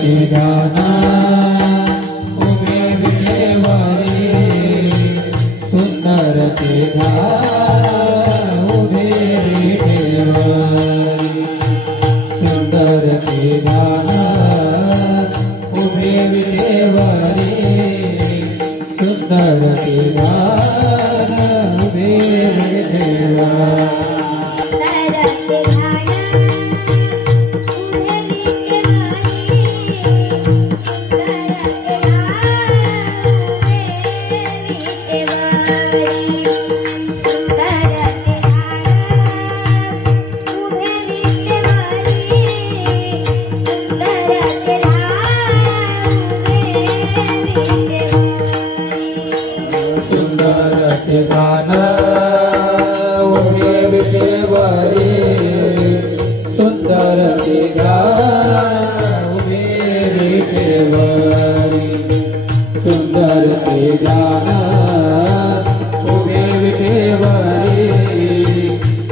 ते ध्याना उभे विठेवरी सुंदर ते ध्यान उभे विठेवरी सुंदर ते ध्यान उभे विठेवरी सुंदर ते ध्यान उभे विठेवरी गान उभे विठेवरी सुंदर ते गान उभे विठेवरी सुंदर ते गान उभे विठेवरी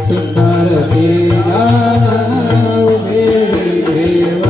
सुंदर ते गान उभे विठेवरी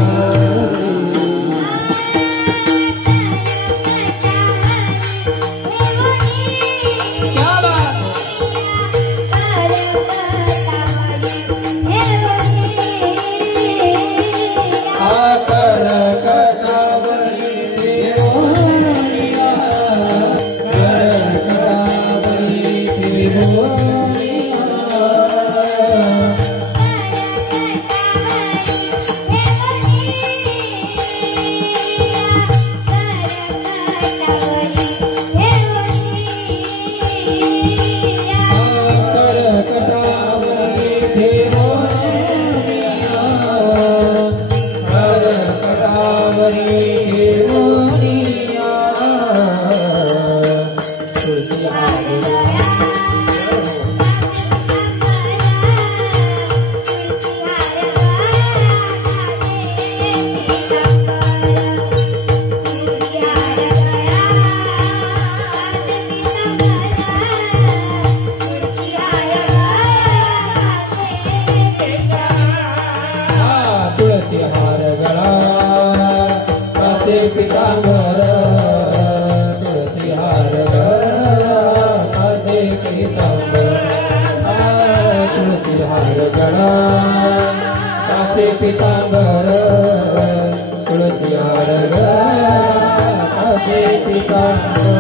पीतांबर तुलसी हार गळा कासे पीतांबर तुलसी हार गळा कासे पीतांबर तुलसी हार गळा कासे पीतांबर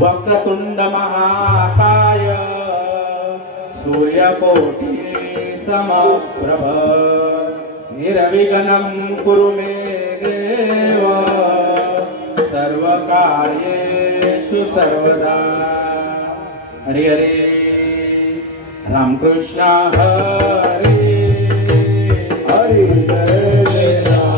वक्रतुंड महाकाय सूर्यकोटि समप्रभ निर्विघ्नं कुरु मे देव सर्वकार्येषु सर्वदा। हरे हरे रामकृष्ण हरे हरे हरे राम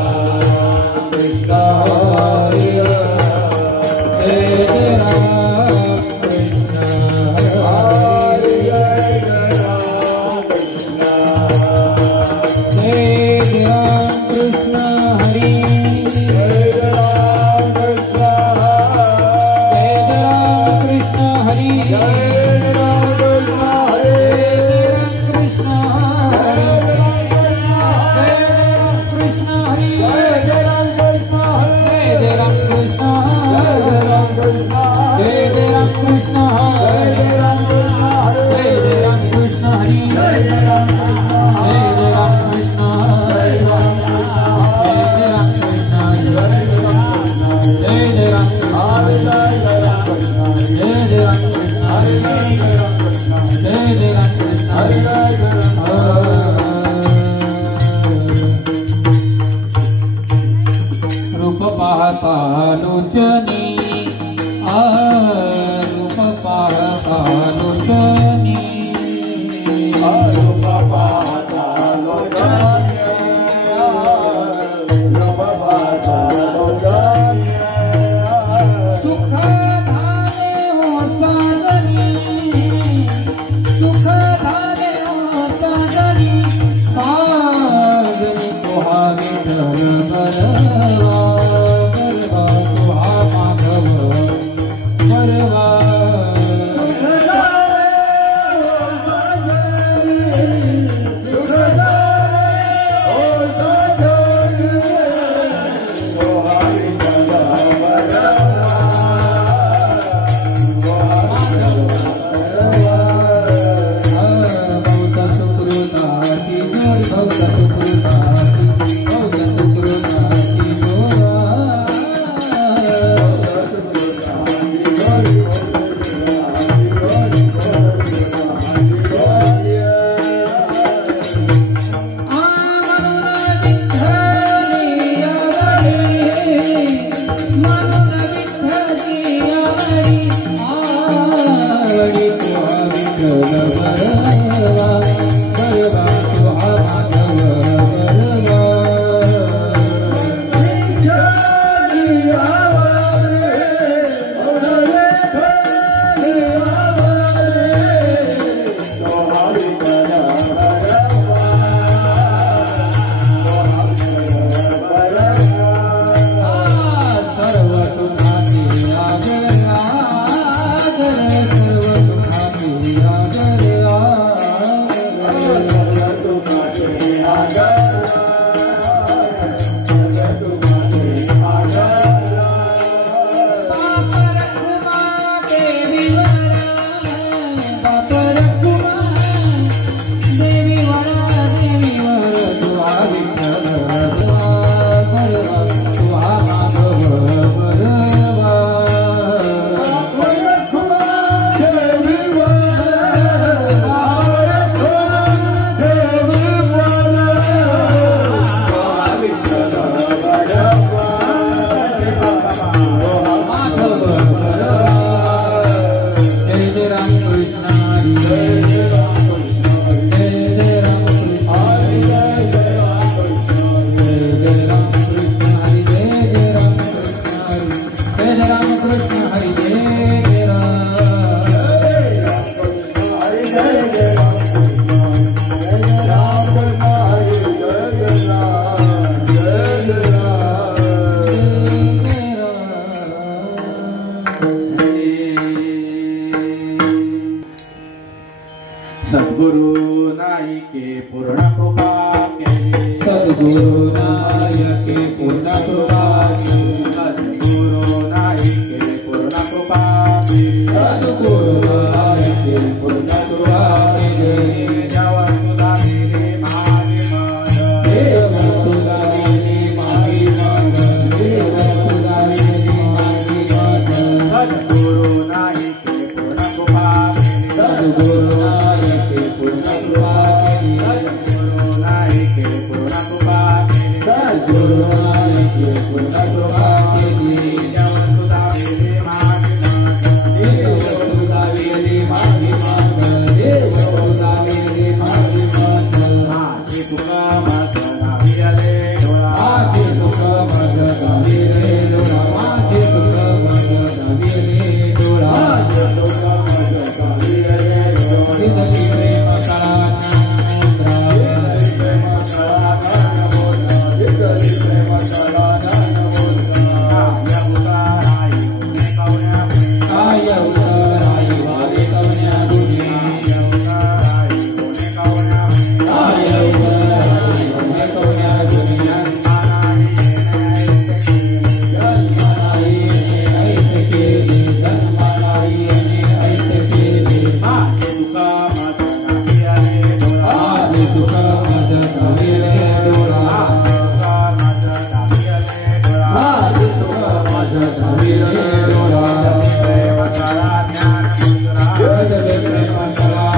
कृष्ण हरे Satu Guru Naik Purna Kurva सद्गुरु नायके पूर्ण कृपा केली सद्गुरु नायके पूर्ण कृपा केली सद्गुरु नायके पूर्ण कृपा केली देवसुता वेली माझी मात देवसुता वेली माझी मात देवसुता वेली माझी मात माझी तुका माझा नाविले डोळा माझी तुका माझा नाविले डोळा माझी तुका माझा नाविले डोळा माझी तुका माझा नाविले डोळा सिद्धि प्रेम कळा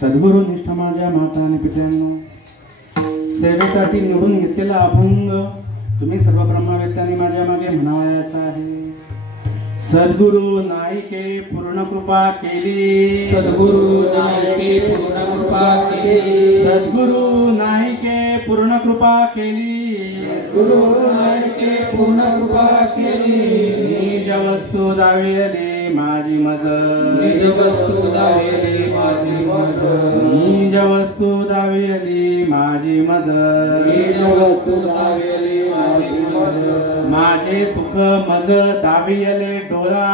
सद्गुरु निष्ठ माझ्या माता आणि पित्यांनो, सेवेसाठी निवडून घेतलेला अभंग तुम्ही सर्व ब्रह्मवेत्यांनी माझ्या मागे म्हणावयाचा आहे. सद्गुरु नाईके पूर्ण कृपा केली, सद्गुरु नाईके पूर्ण कृपा केली, सद्गुरु नाईके पूर्ण कृपा केली, गुरु नाईके पूर्ण कृपा केली, निज वस्तू दावियली माझी मज, निज वस्तू दावियली माझी मज, निज वस्तू दावियली माझी मज, निज वस्तू दावियली माझी मज, माझे सुख मज दावियले डोळा,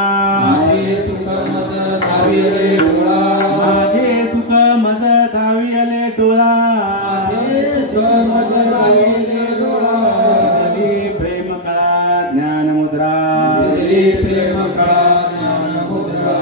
माझे सुख मज दावियले डोळा, माझे सुख मज दावियले डोळा, माझे सुख मज दावियले डोळा, विजली प्रेम कळा ज्ञान मुद्रा, विजली प्रेम कळा ज्ञान मुद्रा,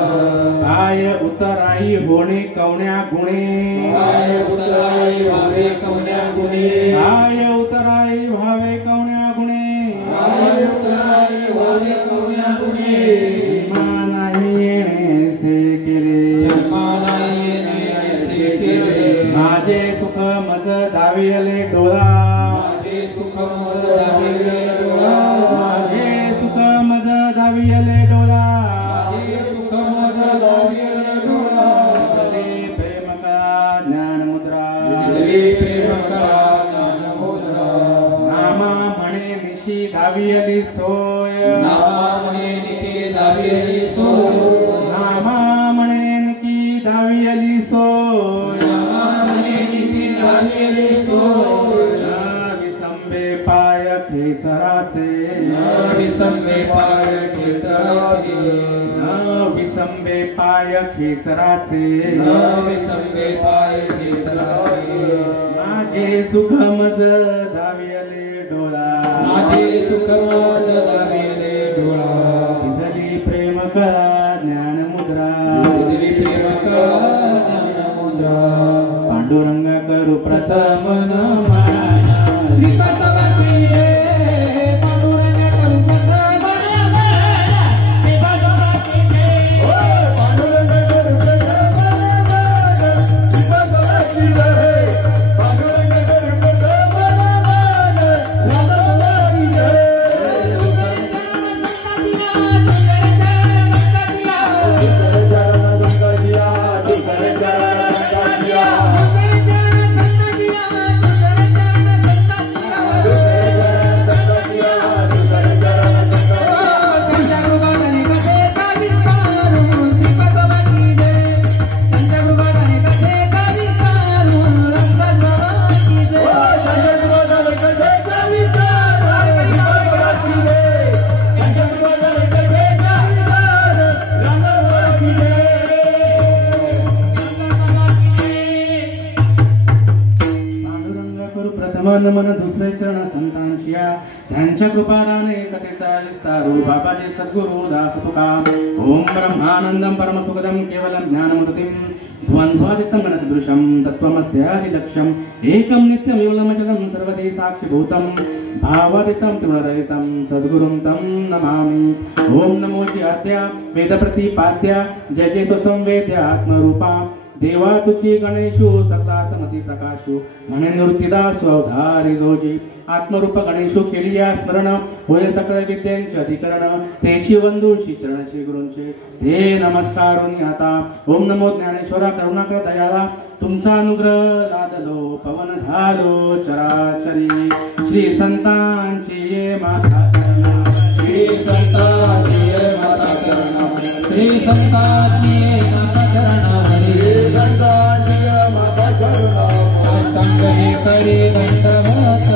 काय उतराई होणे कवण्या गुणे, काय उतराई व्हावे कवण्या गुणे, काय उतराई व्हावे कवण्या गुणे, काय उतराई व्हावे कवण्या गुणे, जन्मा नाही येणेसे केले, जन्माला येणे ऐसे केले, माझे सुख मज दावियले डोळा, माझे सुख मज दावियले डोळा, माझे सुख मज दावियले डोळा, माझे सुख मज दावियले डोळा, विजली प्रेम कळा ज्ञान मुद्रा, विजली प्रेम कळा ज्ञान मुद्रा, नामा म्हणे निशी दावियली सोय, नामाने निके दावियली सोय, नामा म्हणे निकी दावियली सोय, नामाने निके दावियली सोय, विसंबे पाय खेचराचे, विसंबे पाय खेचराचे, विसंबे पाय खेचराचे, विसंबे पाय खेचराचे, माझे सुख मज दावियले डोळा, माझे सुख मज दावियले डोळा, विजली प्रेम कळा ज्ञान मुद्रा, विजली प्रेम कळा ज्ञान मुद्रा, पांडुरंगा करू प्रथम नमन, श्रीपतवती रे पांडुरंग करू प्रथम नमन, श्रीपतवती रे पांडुरंग करू प्रथम नमन, श्रीपतवती रे पांडुरंग करू प्रथम नमन, रामवती रे नमन दुसरे चरण संतांशिया त्यांच्या कृपादाने कथेचा विस्तारू बाबाजी सद्गुरु दास तुका ओम ब्रह्मानंदम परम सुखदम केवलम ज्ञानमूर्तिम द्वंद्वादितं गणसदृशं तत्त्वमस्यादिलक्ष्यम् एकं नित्यं योलमचलं सर्वदि साक्षिभूतं भावादितं त्रिगुणरहितं सद्गुरुं तं नमामि ओम नमो ज्ञात्या वेदप्रतिपाद्या जय जय स्वसंवेद्य आत्मरूपा देवा तुझी गणेशु सतात्मती प्रकाशु म्हणे निवृत्तीदासु अवधारी जोजी आत्मरूप गणेशु केलिया स्मरण होय सकळ विद्यांचे अधिकरण तेची वंदुशी चरणशी गुरूंचे हे नमस्कारुनी आता ओम नमो ज्ञानेश्वरा करुणाकर दयाला तुमचा अनुग्रह लादलो पवन झालो चराचरी श्री संतांची ये माता चरणा श्री संतांची ये माता चरणा श्री संतांची ये माता चरणा हे करी दंडवत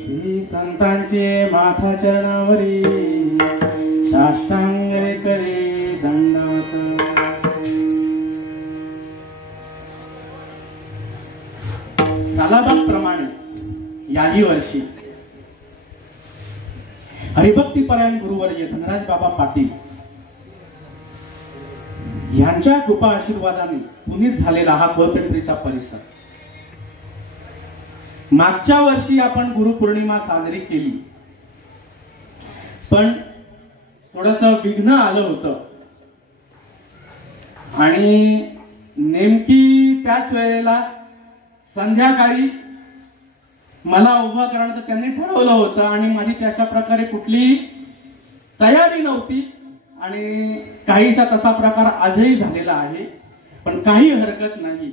श्री संतांचे माथा चरणावरी साष्टांग करी दंडवत सालाबादप्रमाणे याही वर्षी हरिभक्तीपरायण गुरुवर्य धनराज बाबा पाटील यांच्या कृपा आशीर्वादाने पुनीत झालेला हा कळपेंपरीचा परिसर मागच्या वर्षी आपण गुरुपौर्णिमा साजरी केली पण थोडस विघ्न आलं होतं आणि नेमकी त्याच वेळेला संध्याकाळी मला उभा करण्याचं त्यांनी ठरवलं होतं आणि माझी त्याच्या प्रकारे कुठली तयारी नव्हती आणि काहीसा तसा प्रकार आजही झालेला आहे. पण काही हरकत नाही,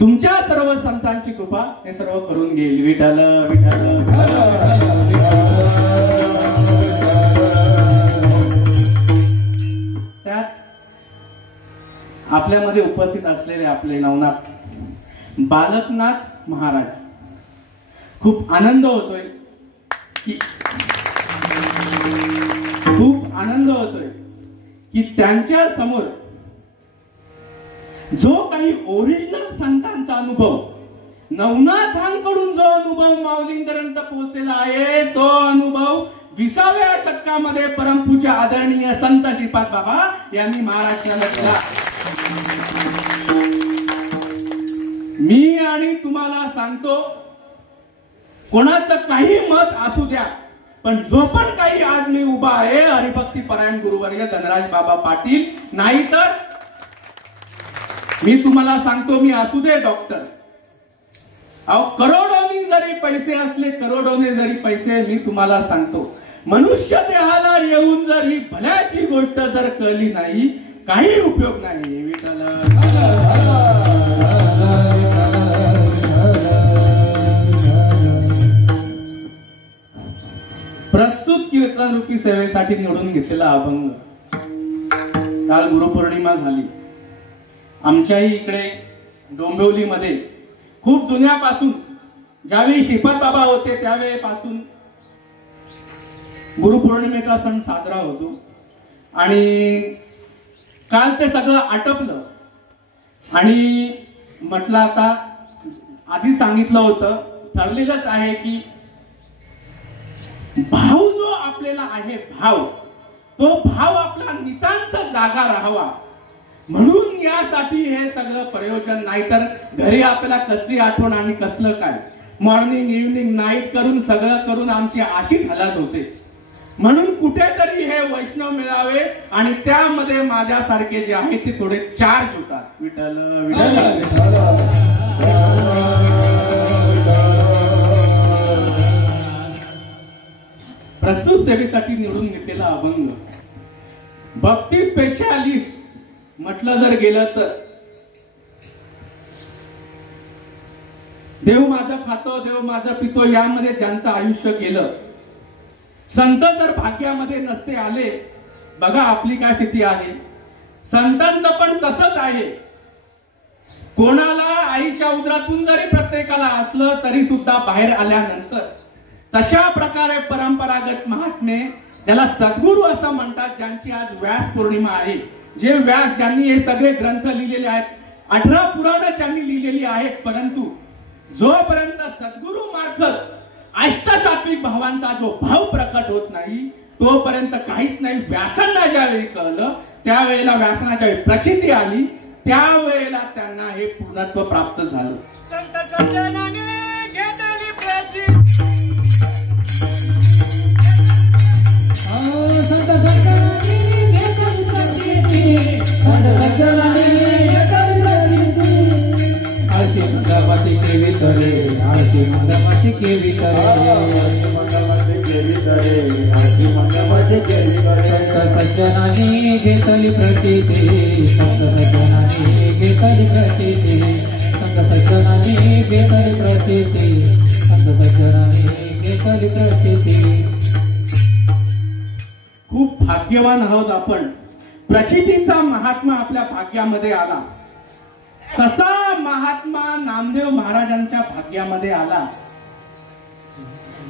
तुमच्या सर्व संतांची कृपा हे सर्व करून घेईल. विठ्ठल विठ्ठल. त्यात आपल्यामध्ये उपस्थित असलेले आपले नवनाथ बालकनाथ महाराज, खूप आनंद होतोय की त्यांच्या समोर जो काही ओरिजिनल संतांचा अनुभव, नवनाथांकडून जो अनुभव माऊलींपर्यंत पोहोचलेला आहे, तो अनुभव 20व्या शतकामध्ये परमपूज्य आदरणीय संत श्रीपाद बाबा यांनी महाराष्ट्राला दिला. मी आणि तुम्हाला सांगतो, कोणाचं काही मत असू द्या, पण जो पण काही आज मी उभा आहे हरिभक्ती परायण गुरुवर्य धनराज बाबा पाटील, नाहीतर मी तुम्हाला सांगतो, मी असू दे डॉक्टर, अहो करोडोनी जरी पैसे असले, करोडोने जरी पैसे, मी तुम्हाला सांगतो, मनुष्य देहाला येऊन जर ही भल्याची गोष्ट जर कळली नाही, काही उपयोग नाही. विठ्ठल. प्रस्तुत कीर्तन रूपी सेवेसाठी निवडून घेतलेला अभंग, काल गुरुपौर्णिमा झाली. आमच्याही इकडे डोंबिवलीमध्ये खूप जुन्यापासून, ज्यावेळी श्रीपाद बाबा होते त्यावेळेपासून गुरुपौर्णिमेचा सण साजरा होतो आणि काल ते सगळं आटपलं आणि म्हटलं, आता आधी सांगितलं होतं, ठरलेलंच आहे की भाव जो आपल्याला आहे, तो भाव आपला नितांत जागा राहावा, म्हणून यासाठी हे सगळं प्रयोजन. नाहीतर घरी आपल्याला कसली आठवण आणि कसलं काय, मॉर्निंग इव्हनिंग नाईट करून सगळं करून आमची अशीच हालत होते. म्हणून कुठेतरी हे वैष्णव मिळावे आणि त्यामध्ये माझ्यासारखे जे आहेत ते थोडे चार्ज होतात. विठ्ठल विठ्ठल. प्रस्तुत सेवेसाठी निवडून घेतलेला अभंग, भक्ती स्पेशालिस्ट म्हटलं जर गेलं तर, देव माझं खातो देव माझं पितो यामध्ये ज्यांचं आयुष्य गेलं, संत जर भाग्यामध्ये नसते आले, बघा आपली काय स्थिती आहे. संतांचं पण तसंच आहे, कोणाला आईच्या उदरातून जरी प्रत्येकाला असलं तरी सुद्धा बाहेर आल्यानंतर तशा प्रकारे परंपरागत महात्मे, त्याला सद्गुरू असं म्हणतात, ज्यांची आज व्यास पौर्णिमा आहे. जे व्यास ज्यांनी हे सगळे ग्रंथ लिहिलेले आहेत, 18 पुराणं त्यांनी लिहिलेली आहेत, परंतु जोपर्यंत सद्गुरू मार्फत अष्टसात्विक भावांचा जो भाव प्रकट होत नाही, तोपर्यंत काहीच नाही. व्यासांना ज्यावेळी कळलं, त्यावेळेला व्यासनाच्या वेळी प्रचिती आली, त्यावेळेला त्यांना हे पूर्णत्व प्राप्त झालं. संत सज्जनाने घेतली प्रचिती, संत सज्जनाने घेतली प्रचिती, संत सज्जनाने घेतली प्रचिती, आरती मंडपाची केली तरे, आरती मंडपाची केली तरे, आरती मंडपाची केली तरे, आरती मंडपाची केली तरे. संत सज्जनाने घेतली प्रचिती, संत सज्जनाने घेतली प्रचिती, संत सज्जनाने घेतली प्रचिती, संत सज्जनाने घेतली प्रचिती. खूप भाग्यवान आहोत आपण, प्रचितीचा महात्मा आपल्या भाग्यामध्ये आला. कसा महात्मा नामदेव महाराजांच्या भाग्यामध्ये आला.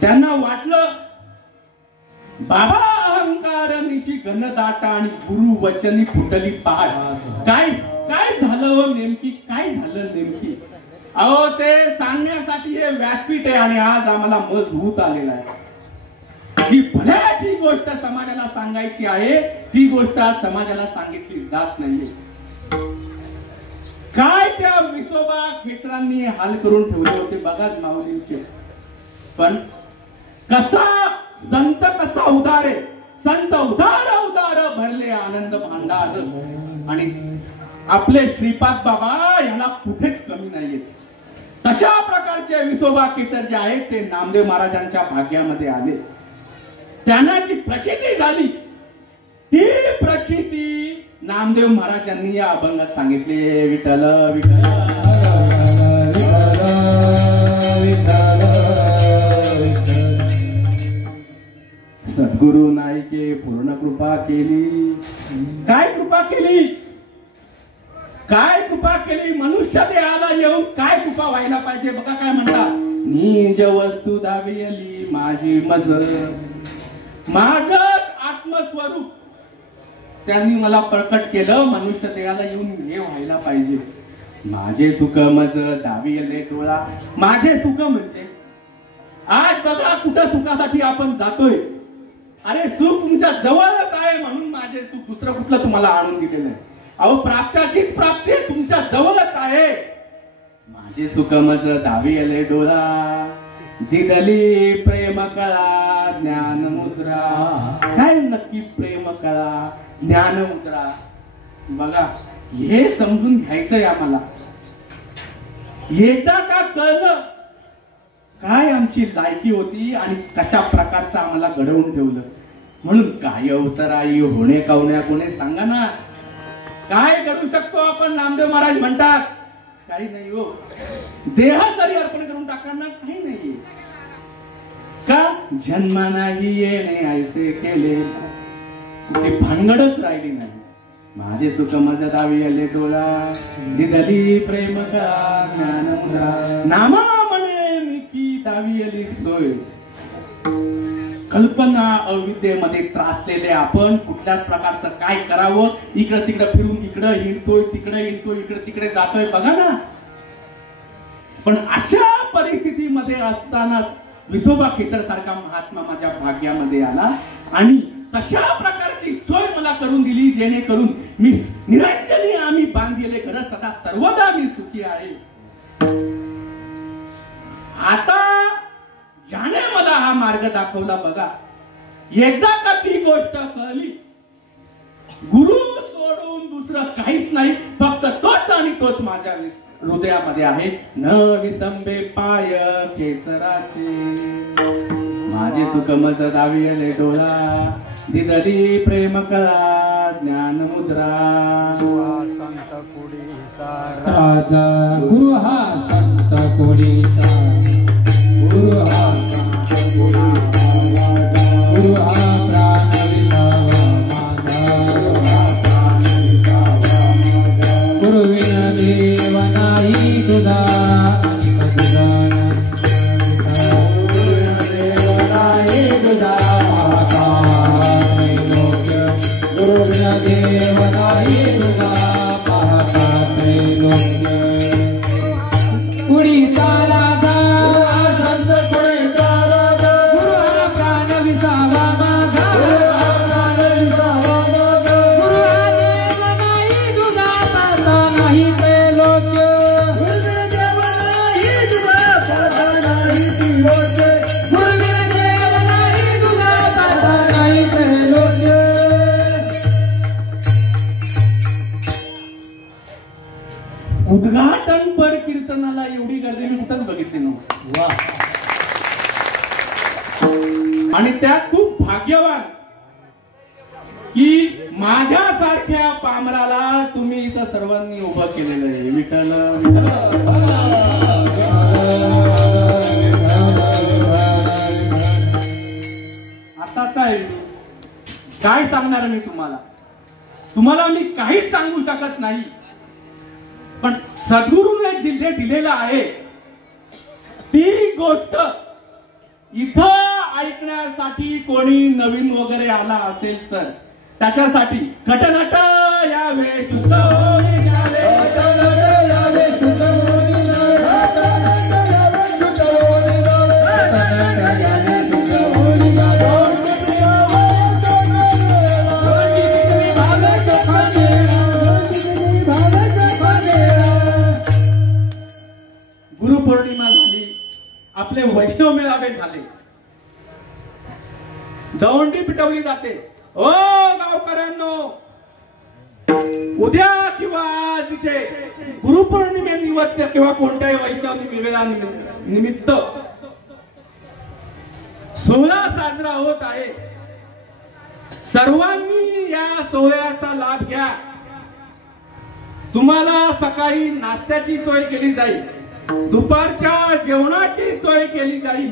त्यांना वाटलं, बाबा अहंकार निची घनदाटा आणि गुरु वचनी फुटली पहाड. काय काय झालं हो नेमकी, काय झालं नेमकी. अहो ते सांगण्यासाठी हे व्यासपीठ आहे आणि आज आम्हाला मजबूत आलेला आहे की भल्याची गोष्ट समाजाला सांगायची आहे, ती गोष्ट आज समाजाला सांगितली जात नाहीये. काय त्या विसोबा खेचरांनी हाल करून ठेवले होते बघा माऊलींचे. पण कसा संत कसा उदार आहे, संत उदार उदार भरले आनंद भांडार. आणि आपले श्रीपाद बाबा याला कुठेच कमी नाहीये. तशा प्रकारचे विसोबा केसर जे आहेत ते नामदेव महाराजांच्या भाग्यामध्ये आले. त्यांना जी प्रचिती झाली ती प्रचिती नामदेव महाराजांनी या अभंगात सांगितले. विठ्ठल विठ्ठल सद्गुरु नाईके पूर्ण कृपा केली. काय कृपा केली? काय कृपा केली? मनुष्य देहाला येऊन काय कृपा व्हायला पाहिजे बघा काय म्हणतात. निज वस्तू दाविली माझी मज, माझच आत्मस्वरूप त्यांनी मला प्रकट केलं. मनुष्य देहाला येऊन हे व्हायला पाहिजे. माझे सुख मज दाविले डोळा. माझे सुख म्हणजे आज बघा कुठं सुखासाठी आपण जातोय. अरे सुख तुमच्या जवळच आहे म्हणून माझे सुख दुसरं कुठलं तुम्हाला आणून दिलेलं आहे. अहो प्राप्ताचीच प्राप्ती तुमच्या जवळच आहे. माझे सुख मज दाविले डोळा, दिदली प्रेम कळा ज्ञान मुद्रा. काय नक्की प्रेम कळा ज्ञान मुद्रा? बघा हे समजून घ्यायचंय आम्हाला. येता का कळलं काय आमची लायकी होती आणि कशा प्रकारचं आम्हाला घडवून ठेवलं. म्हणून काय अवतराई होणे कावण्या कोणे सांगा ना. काय करू शकतो आपण? नामदेव महाराज म्हणतात काही नाही हो. देह जरी अर्पण करून टाकणार काही नाहीये का? जन्मा नाही येणे ऐसे केले ती भानगडच राहिली नाही. माझे सुख मज दाविले डोळा, दिदली प्रेम का ज्ञान मुद्रा. नामा म्हणे निकी दाविली सोय. कल्पना अविद्येमध्ये त्रासलेले आपण कुठल्याच प्रकारचं काय करावं इकडं तिकडं फिरून इकडं हिंडतोय तिकडे हिंडतोय इकडे तिकडे जातोय बघा ना. पण अशा परिस्थितीमध्ये असताना विसोबा केतर सारखा महात्मा माझ्या भाग्यामध्ये आला आणि तशा प्रकारची सोय मला करून दिली जेणेकरून मी निरंजनी आम्ही बांधलेले घर सदा सर्वदा मी सुखी आहे. आता ज्याने मला हा मार्ग दाखवला बघा. एकदा का ती गोष्ट कळली गुरु सोडून दुसरं काहीच नाही. फक्त तोच आणि तोच माझ्या हृदयामध्ये आहे. न विसंबे पाय केसराचे, माझे सुख मज दाविले डोळा, दिदली प्रेम कळा ज्ञान मुद्रा. संत कोडीचा राजा गुरु हा संत कोडीचा, गुरु हा संत कोडीचा, गुरु हा प्राण विसावा माझा, गुरु विना देव नाही तुझा, देव नाही तुझा पाहता त्रैलोक्य. कुडीचा राजा संत कोडीचा राजा, गुरु हा प्राण विसावा माझा, प्राण विसावा माझा, गुरु हा देव नाही तुझा पाहता नाही त्रैलोक्य. गुरुदेव नाही तुझा पाहता नाही त्रैलोक्य, गुरुदेव नाही तुझा पाहता नाही त्रैलोक्य. उद्घाटन पर कीर्तनाला एवढी गर्दी मी कुठंच बघितली नव्हती. आणि त्यात खूप भाग्यवान की माझ्यासारख्या पामराला तुम्ही इथं सर्वांनी उभं केलेलं आहे. विठ्ठल आताचा आहे काय सांगणार मी तुम्हाला मी काहीच सांगू शकत नाही. पण सद्गुरूने जिथे दिलेलं आहे ती गोष्ट इथं ऐकण्यासाठी कोणी नवीन वगैरे आला असेल तर त्याच्यासाठी घटनट यावे शुद्ध गुरुपौर्णिमा झाली, आपले वैष्णव मेळावे झाले, दवंडी पिटवली जाते. ओ गावकऱ्यांनो, उद्या किंवा तिथे गुरुपौर्णिमेनिमित्त किंवा कोणत्याही वैष्णव निमित्त सोहळा साजरा होत आहे. सर्वांनी या सोहळ्याचा लाभ घ्या. तुम्हाला सकाळी नाश्त्याची सोय केली जाईल, दुपारच्या जेवणाची सोय केली जाईल,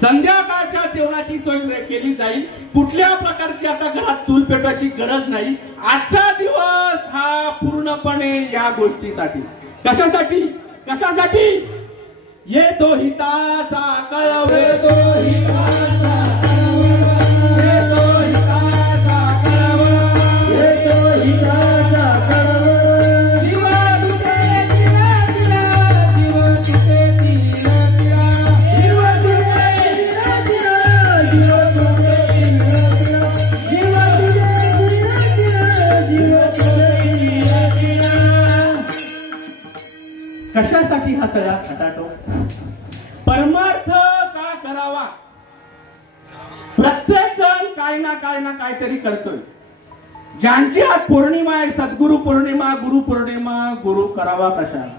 संध्याकाळच्या जेवणाची सोय केली जाईल. कुठल्या प्रकारची आता घरात चूल पेटवायची गरज नाही. आजचा दिवस हा पूर्णपणे या गोष्टीसाठी. कशासाठी? कशासाठी? येतो हिताचा कळव, येतो हिताचा कळव, येतो हिताचा कळव, येतो हिताचा कळव. जीव तुझे तिला तिला, जीव तुझे तिला तिला, जीव तुझे तिला तिला, जीव तुझे तिला तिला, जीव तुझे तिला तिला, जीव तुझे तिला तिला. कशासाठी हा सगळा खटाटो? परमार्थ का करावा? प्रत्येक जण काय ना काहीतरी करतोय. ज्यांची आज पौर्णिमा आहे, सद्गुरु पौर्णिमा, गुरु पौर्णिमा, गुरु करावा कशाला?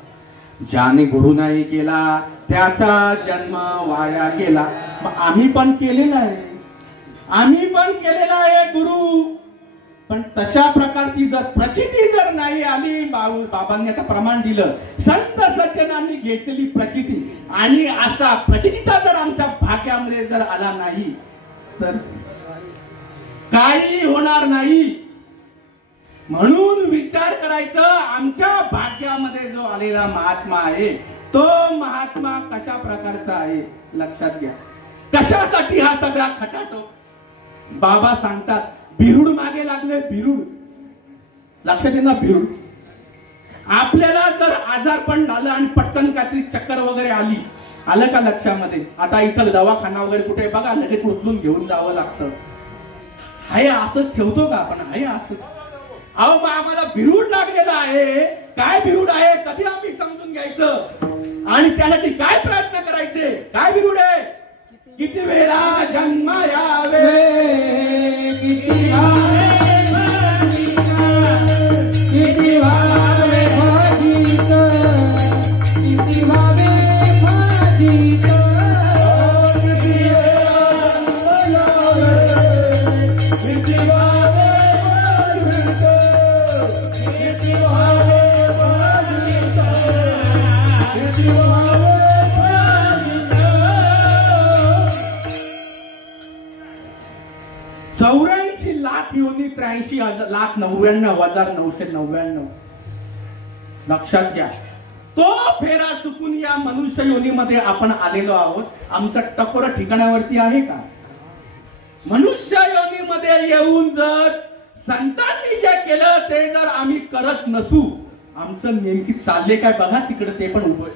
ज्याने गुरु नाही केला त्याचा जन्म वाया केला. आम्ही पण केलेला आहे, आम्ही पण केलेला आहे गुरु. पण तशा प्रकारची जर प्रचिती जर नाही आली, बाबांनी आता प्रमाण दिलं, संत सज्जनांनी घेतलेली प्रचिती, आणि असा प्रचितीचा जर आमच्या भाग्यामध्ये जर आला नाही तर काही होणार नाही. म्हणून विचार करायचं, आमच्या भाग्यामध्ये जो आलेला महात्मा आहे तो महात्मा कशा प्रकारचा आहे लक्षात घ्या. कशासाठी हा सगळा खटाटो? बाबा सांगतात बिरुड मागे लागले. बिरुड लक्षात येईल ना? बिरुड. आपल्याला जर आजारपण झालं आणि पटकन काहीतरी चक्कर वगैरे आली, आलं का लक्षामध्ये? आता इथं दवाखाना वगैरे कुठे बघा, लगेच उचलून घेऊन जावं लागतं. हाय असंच ठेवतो का आपण? हाय असं. अहो आम्हाला बिरुड लागलेला आहे. काय बिरुड आहे कधी आम्ही समजून घ्यायचं, आणि त्यासाठी काय प्रयत्न करायचे? काय बिरुड आहे? किती वेळा जन्म यावे, किती किती भावे भाजीत, किती भावे भाजीत, किती किती भावे भाजीत, किती भावे भाजीत, किती भावे. 84,93,99,999 लक्षात घ्या. तो फेरा चुकून या मनुष्य योनीमध्ये आपण आलेलो आहोत. आमचं टकोर ठिकाणावरती आहे का? मनुष्य योनीमध्ये येऊन जर संतांनी जे केलं ते जर आम्ही करत नसू, आमचं नेमकी चालले काय बघा तिकडे. ते पण उभं,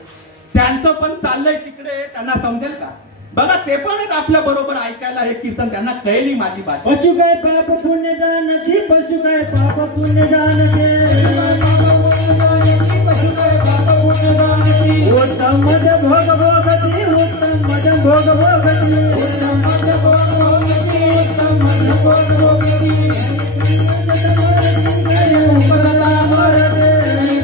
त्यांचं पण चाललंय तिकडे. त्यांना समजेल का बघा? ते पण आपल्या बरोबर ऐकायला हे कीर्तन. त्यांना कळली माझी बात. पशु काय पाप पुण्य जानते, पशु काय पाप पुण्य जानते, पशु काय पाप पुण्य जानते. उत्तम मज भोग भोगती, उत्तम मज भोग भोगती, उत्तम मज भोग भोगती, उत्तम मज भोग भोगती. गोपदता मरते,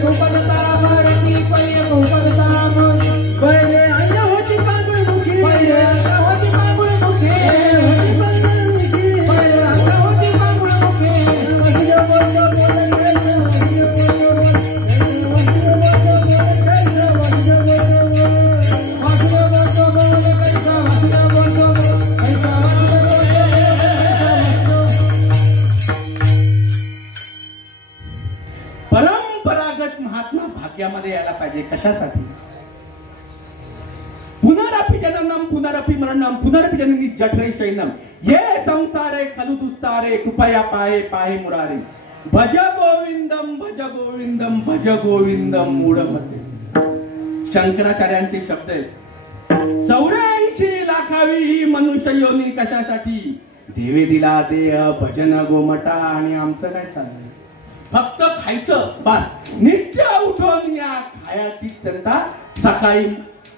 गोपदता मरती, पहिले गोपदता मरती. पहिले अंध होती पांगुळ मुखी, पहिले अंध होती पांगुळ मुखी, होती पांगुळ मुखी, पहिले अंध होती पांगुळ मुखी. परंपरागत महात्मा भाग्यामध्ये यायला पाहिजे. कशासाठी? पुनरपि जननम पुनरपि मरणम पुनरपि जननी जठरे शयनम ये संसारे खलु दुस्तारे कृपया पाये पाये मुरारे. भज गोविंदम भज गोविंदम भज गोविंदम मूढमते. शंकराचार्यांचे शब्द आहेत. 84 लाखावी ही मनुष्य योनी कशासाठी? देवे दिला देह भजन गोमटा. आणि आमचं काय चाललंय? फक्त खायचं बस. नित्य उठून या खायाची चिंता. सकाळी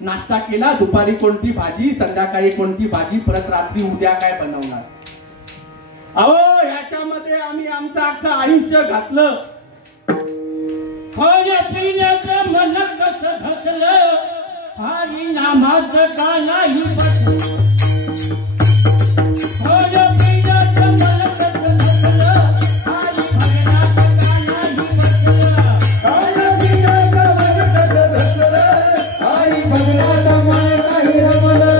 नाश्ता केला, दुपारी कोणती भाजी, संध्याकाळी कोणती भाजी, परत रात्री उद्या काय बनवणार. अहो याच्यामध्ये आम्ही आमचं अख्खं आयुष्य घातलं. खाण्या पिण्याचं मन कसं धसलं हरी नामाचं का नाही पटलं खाण्या पिण्याचं मन कसं धसलं हरी भजनाचं का नाही पटलं खाण्या पिण्याचं मन कसं धसलं हरी भजनाचं मन नाही रमलं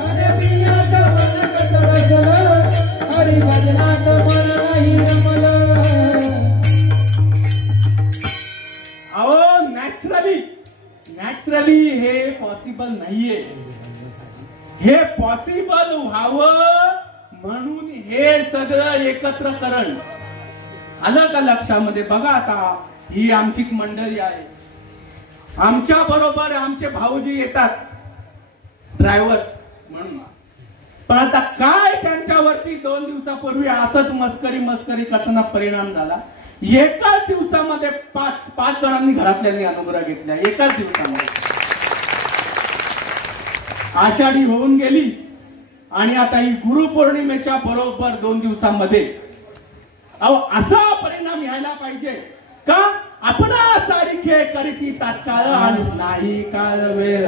खाण्या पिण्याचं मन कसं धसलं हरी भजनाचं मन नाही रमलं नॅचरली हे पॉसिबल नाहीये हे पॉसिबल व्हावं म्हणून हे सगळं एकत्रकरण आलं का लक्षामध्ये बघा आता ही आमचीच मंडळी आहे आमच्या बरोबर आमचे भाऊजी येतात ड्रायव्हर म्हणून पण आता काय त्यांच्यावरती 2 दिवसापूर्वी असंच मस्करी करताना परिणाम झाला एकाच दिवसामध्ये 5 जणांनी घरातल्यांनी अनुग्रह घेतला एकाच दिवसामध्ये आषाढी होऊन गेली आणि आता ही गुरुपौर्णिमेच्या बरोबर 2 दिवसामध्ये असा परिणाम यायला पाहिजे का आपण सारखे करीती तात्काळ आणि नाही काळ वेळ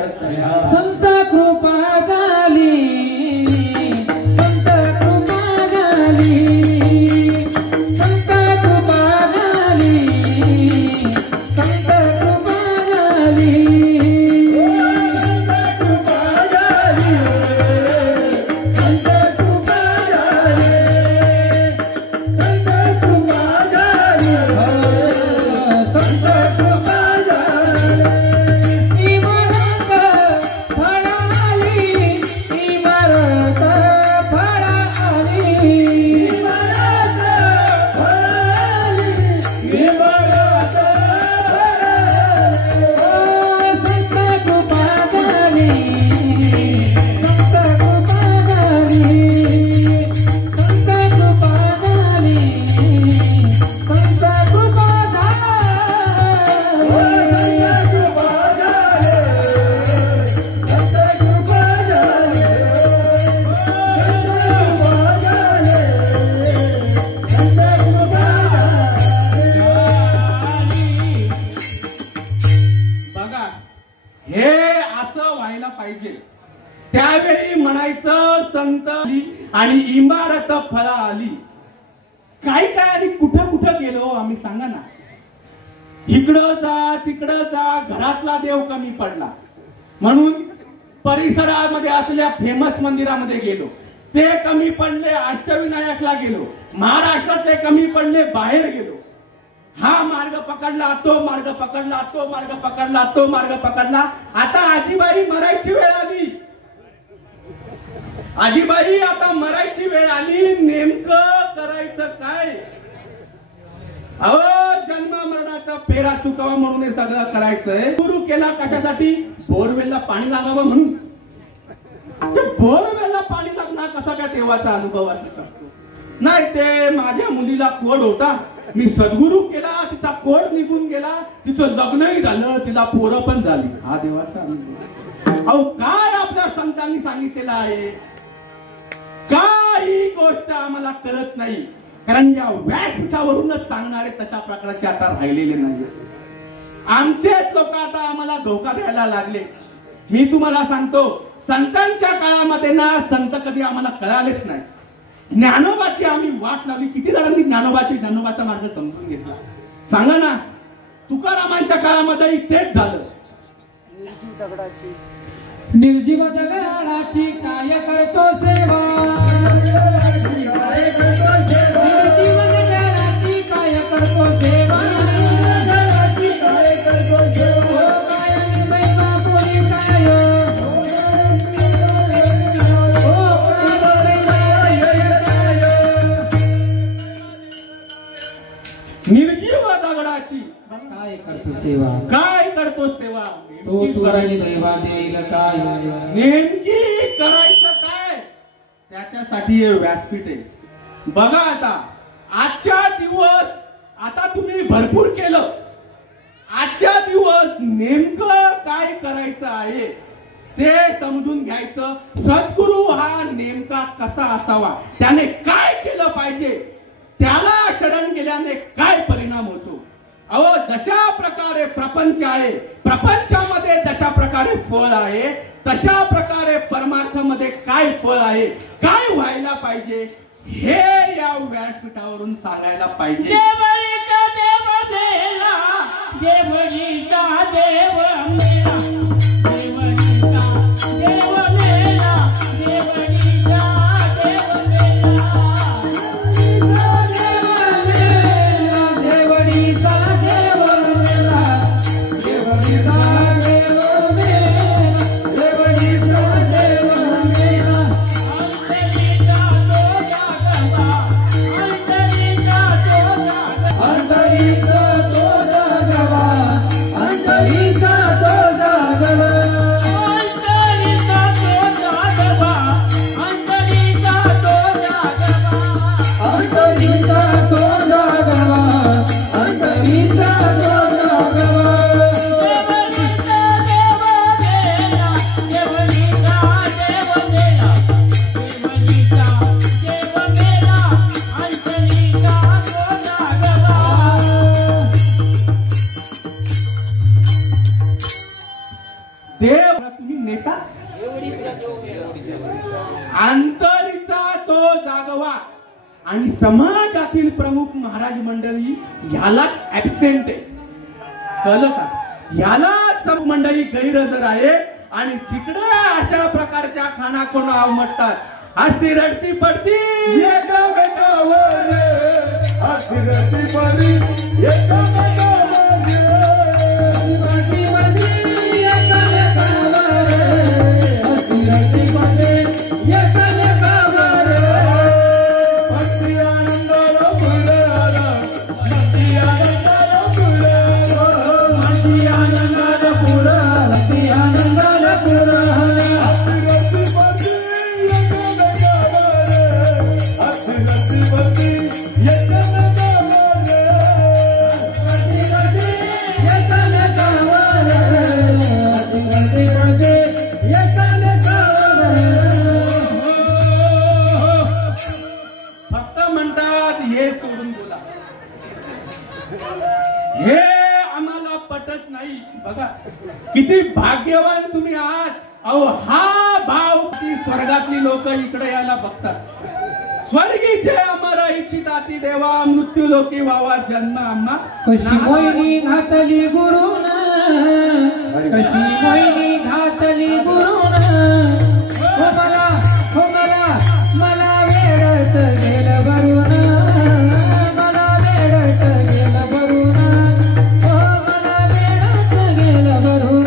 संत कृपा झाली संत कृपा झाली संत कृपा झाली संत कृपा झाली त्यावेळी म्हणायचं संत आणि इमारत फळा आली काय आणि कुठं गेलो आम्ही सांगा ना इकडं जा तिकडं जा घरातला देव कमी पडला म्हणून परिसरामध्ये असलेल्या फेमस मंदिरामध्ये गेलो ते कमी पडले अष्टविनायकला गेलो महाराष्ट्रातले कमी पडले बाहेर गेलो हा मार्ग पकडला तो मार्ग पकडला तो मार्ग पकडला तो मार्ग पकडला आता आजीबाई मरायची वेळ आली आजीबाई आता मरायची वेळ आली नेमकं करायचं काय अहो जन्म मरणाचा फेरा चुकावा म्हणून हे सगळं करायचंय सुरू केला कशासाठी बोरवेलला पाणी लागावं म्हणून बोरवेलला पाणी लागणार कसा काय तेव्हाचा अनुभव असू शकतो नाही ते माझ्या मुलीला कोड होता मी सद्गुरू केला तिचा कोड निघून गेला तिचं लग्नही झालं तिला पोरं पण झाली हा देवाचा अनुभव अहो काय आपल्या संतांनी सांगितलेलं आहे काही गोष्ट आम्हाला कळत नाही कारण या व्यासपीठावरूनच सांगणारे तशा प्रकारचे आता राहिलेले नाही आमचेच लोक आता आम्हाला धोका द्यायला लागले मी तुम्हाला सांगतो संतांच्या काळामध्ये ना संत कधी आम्हाला कळालेच नाही ज्ञानोबाची आम्ही वाट लावली किती जणांनी ज्ञानोबाचा मार्ग समजून घेतला सांगा ना तुकारामांच्या काळामध्ये तेच झालं निर्जीव दगडाची काय करतो सेवा निर्जीव दगडाची काय करतो सेवा निर्जीव दगडाची काय करतो सेवा काय करतो सेवा तो तुझी दैवा देईल काय नेमकी करायचं काय त्याच्यासाठी हे व्यासपीठ आहे बघा आता आजच्या दिवस आता तुम्ही भरपूर केलं आजच्या दिवस नेमकं काय करायचं आहे ते समजून घ्यायचं सद्गुरू हा नेमका कसा असावा त्याने काय केलं पाहिजे त्याला शरण गेल्याने काय परिणाम होतो अहो जशा प्रकारे प्रपंच आहे, प्रपंचामध्ये जशा प्रकारे फळ आहे, तशा प्रकारे परमार्थामध्ये काय फळ आहे, काय व्हायला पाहिजे, हे या व्यासपीठावरून सांगायला पाहिजे. देवळीचा देव मेला, देवळीचा देव मेला, देवळीचा देव मेला, देवळीचा देव मेला, देवळीचा देव मेला, देवळीचा देव मेला, देवळीचा देव मेला, अंतरीचा तो जागवा, अंतरीचा तो जागवा, अंतरीचा तो जागवा, अंतरीचा तो जागवा, अंतरीचा तो जागवा, अंतरीचा तो जागवा, देवळीचा देव मेला, देवळीचा देव मेला, देवळीचा देव मेला, अंतरीचा तो जागवा. देव तुम्ही नेता, अंतरीचा तो जागवा. आणि समाजातील प्रमुख महाराज मंडळी ह्यालाच ऍबसेंट आहे, कळलं का? ह्यालाच सब मंडळी गैरहजर आहे. आणि तिकडे अशा प्रकारच्या खानाखोना आवमटतात. हस्ती रडती पडती एका बेटावर, हस्ती रडती पडती एका बेटावर, हस्ती रडती एका लेकावर, हस्ती रडती पडती एका लेकावर, भक्ती आनंदाला फुलला, भक्ती आनंदाला फुलला, भक्ती आनंदाला पुरा, भक्ती आनंदाला पुरा, हस्ती रडती पडती एका बेटावर, हस्ती रडती पडती एका बेटावर, हस्ती रडती एका लेकावर, हस्ती रडती पडती एका लेकावर. फक्त म्हणतात हे सोडून बोला, हे आम्हाला पटत नाही. बघा किती भाग्यवान तुम्ही आहात. अहो हा भाव ती स्वर्गातली लोक इकडे यायला बघतात. स्वर्गीचे अमर इच्छिताती देवा, मृत्यू लोकी वावा जन्म आम्हा. कशी मोहिनी घातली गुरुन, कशी मोहिनी घातली गुरुन, हो मला, हो मला, मला वेळत गेलं भरून, मला वेळत गेलं भरून, हो मला वेळत गेलं भरून.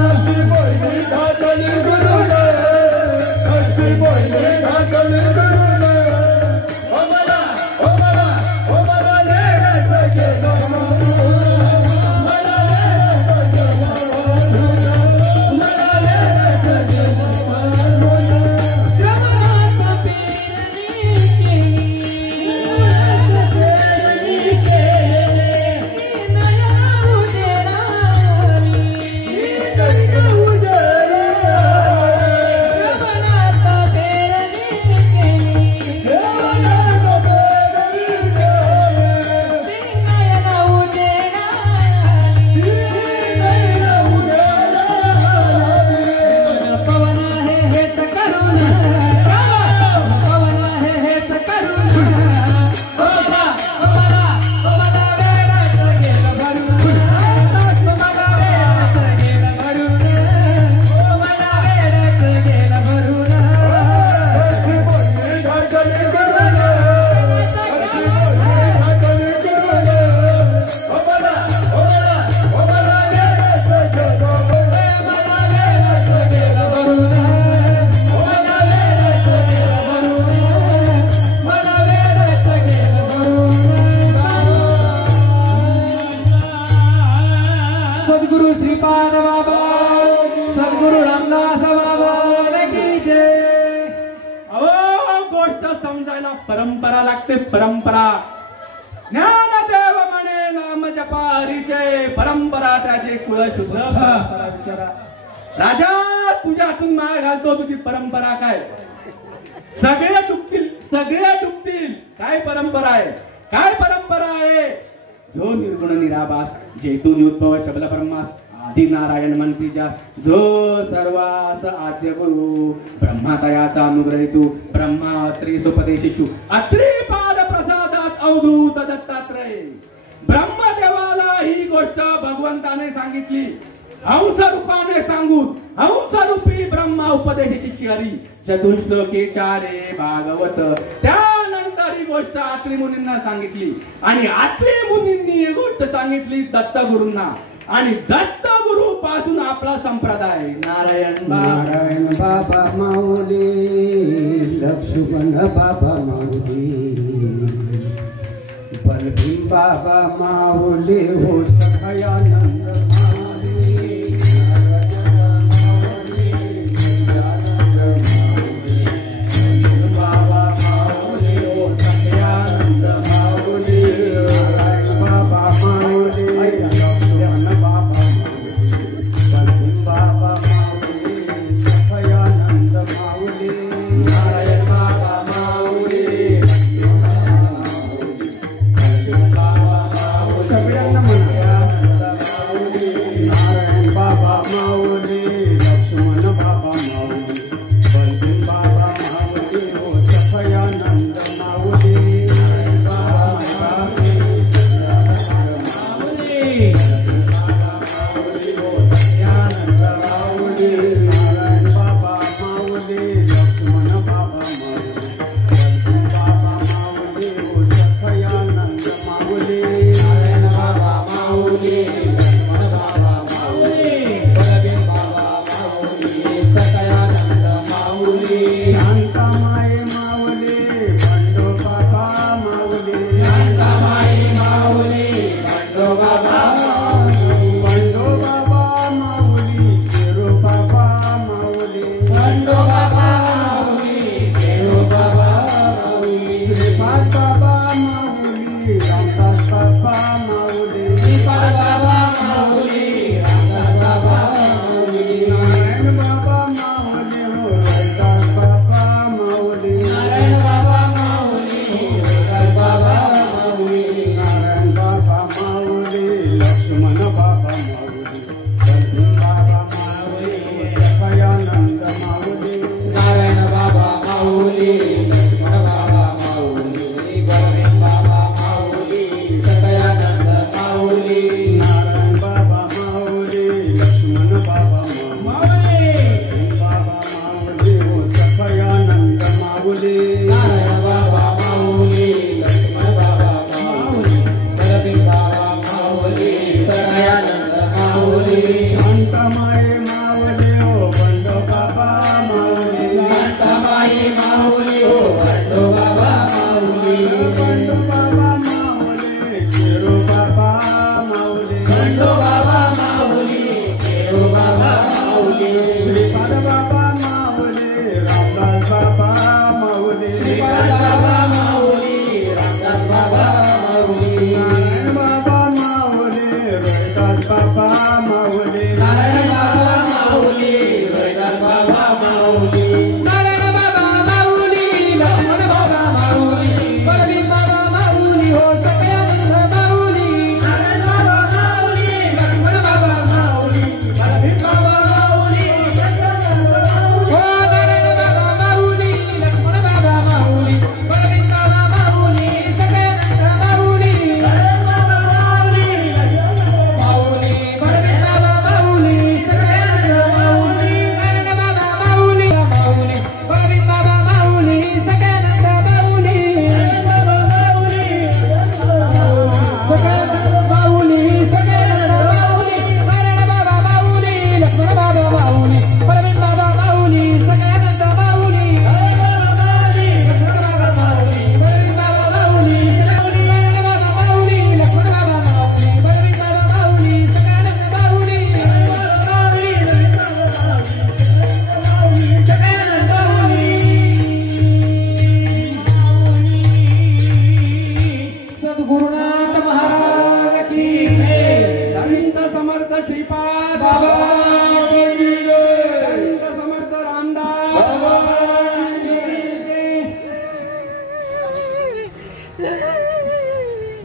हस्ती बोलली घातली गुरुन, हस्ती बोलली घातली गुरुन, ओ मला, ओ मला, ओ मला लेण्याचं गेलं म्हणून, मला लेण्याचं गेलं म्हणून, मला लेण्याचं गेलं म्हणून. जमात पेरणी केली, नयना उजेडाली, जमात पेरणी केली, नयना उजेडाली, पवन आहे हेच करून, पवन आहे हेच करून, ओ मला, ओ मला, ओ मला वेळात गेलं भरून, ओ मला वेळात गेलं भरून, ओ मला वेळात गेलं भरून. हस्ती बोलली घातली गुरुन, हस्ती बोलली घातली गुरुन, ओ मला, ओ मला, ओ मला लेण्याचं गेलं म्हणून, मला वेळात गेलं भरून, मला वेळात गेलं भरून, मला वेळात गेलं भरून. सद्गुरु श्रीपाद बाबा, सद्गुरु रामदास बाबा की जय. अहो गोष्ट समजायला परंपरा लागते, परंपरा. ज्ञानदेव म्हणे नाम जपा हरीचे, परंपरा त्याचे कुळशुद्ध. परंपरा विचारा राजा, तुझ्या हातून माय घालतो, तुझी परंपरा काय? सगळे डुबतील, सगळे डुबतील. काय परंपरा आहे? काय परंपरा आहे? जो निर्गुण निराभास जैतून उद्भव शबल ब्रह्मास आदि नारायण मंत्री जास जो सर्वास आद्य गुरु ब्रह्मा तयाचा अनुग्रहितू ब्रह्मा अत्री सुपदेशिषु अत्री पाद प्रसादात अवधूत दत्तात्रय ब्रह्मदेवाला ही गोष्ट भगवंताने सांगितली हंस रूपाने सांगून हंस रूपी ब्रह्मा उपदेशाची हरी चतुश्लोके चारे भागवत त्यानंतर ही गोष्ट आत्री मुनींना सांगितली आणि आत्री मुनींनी ही गोष्ट सांगितली दत्त गुरूंना आणि दत्त गुरु पासून आपला संप्रदाय नारायण बाबा माऊली लक्ष्मण बाबा माऊली बलभीम बाबा माऊली हो सखयानंद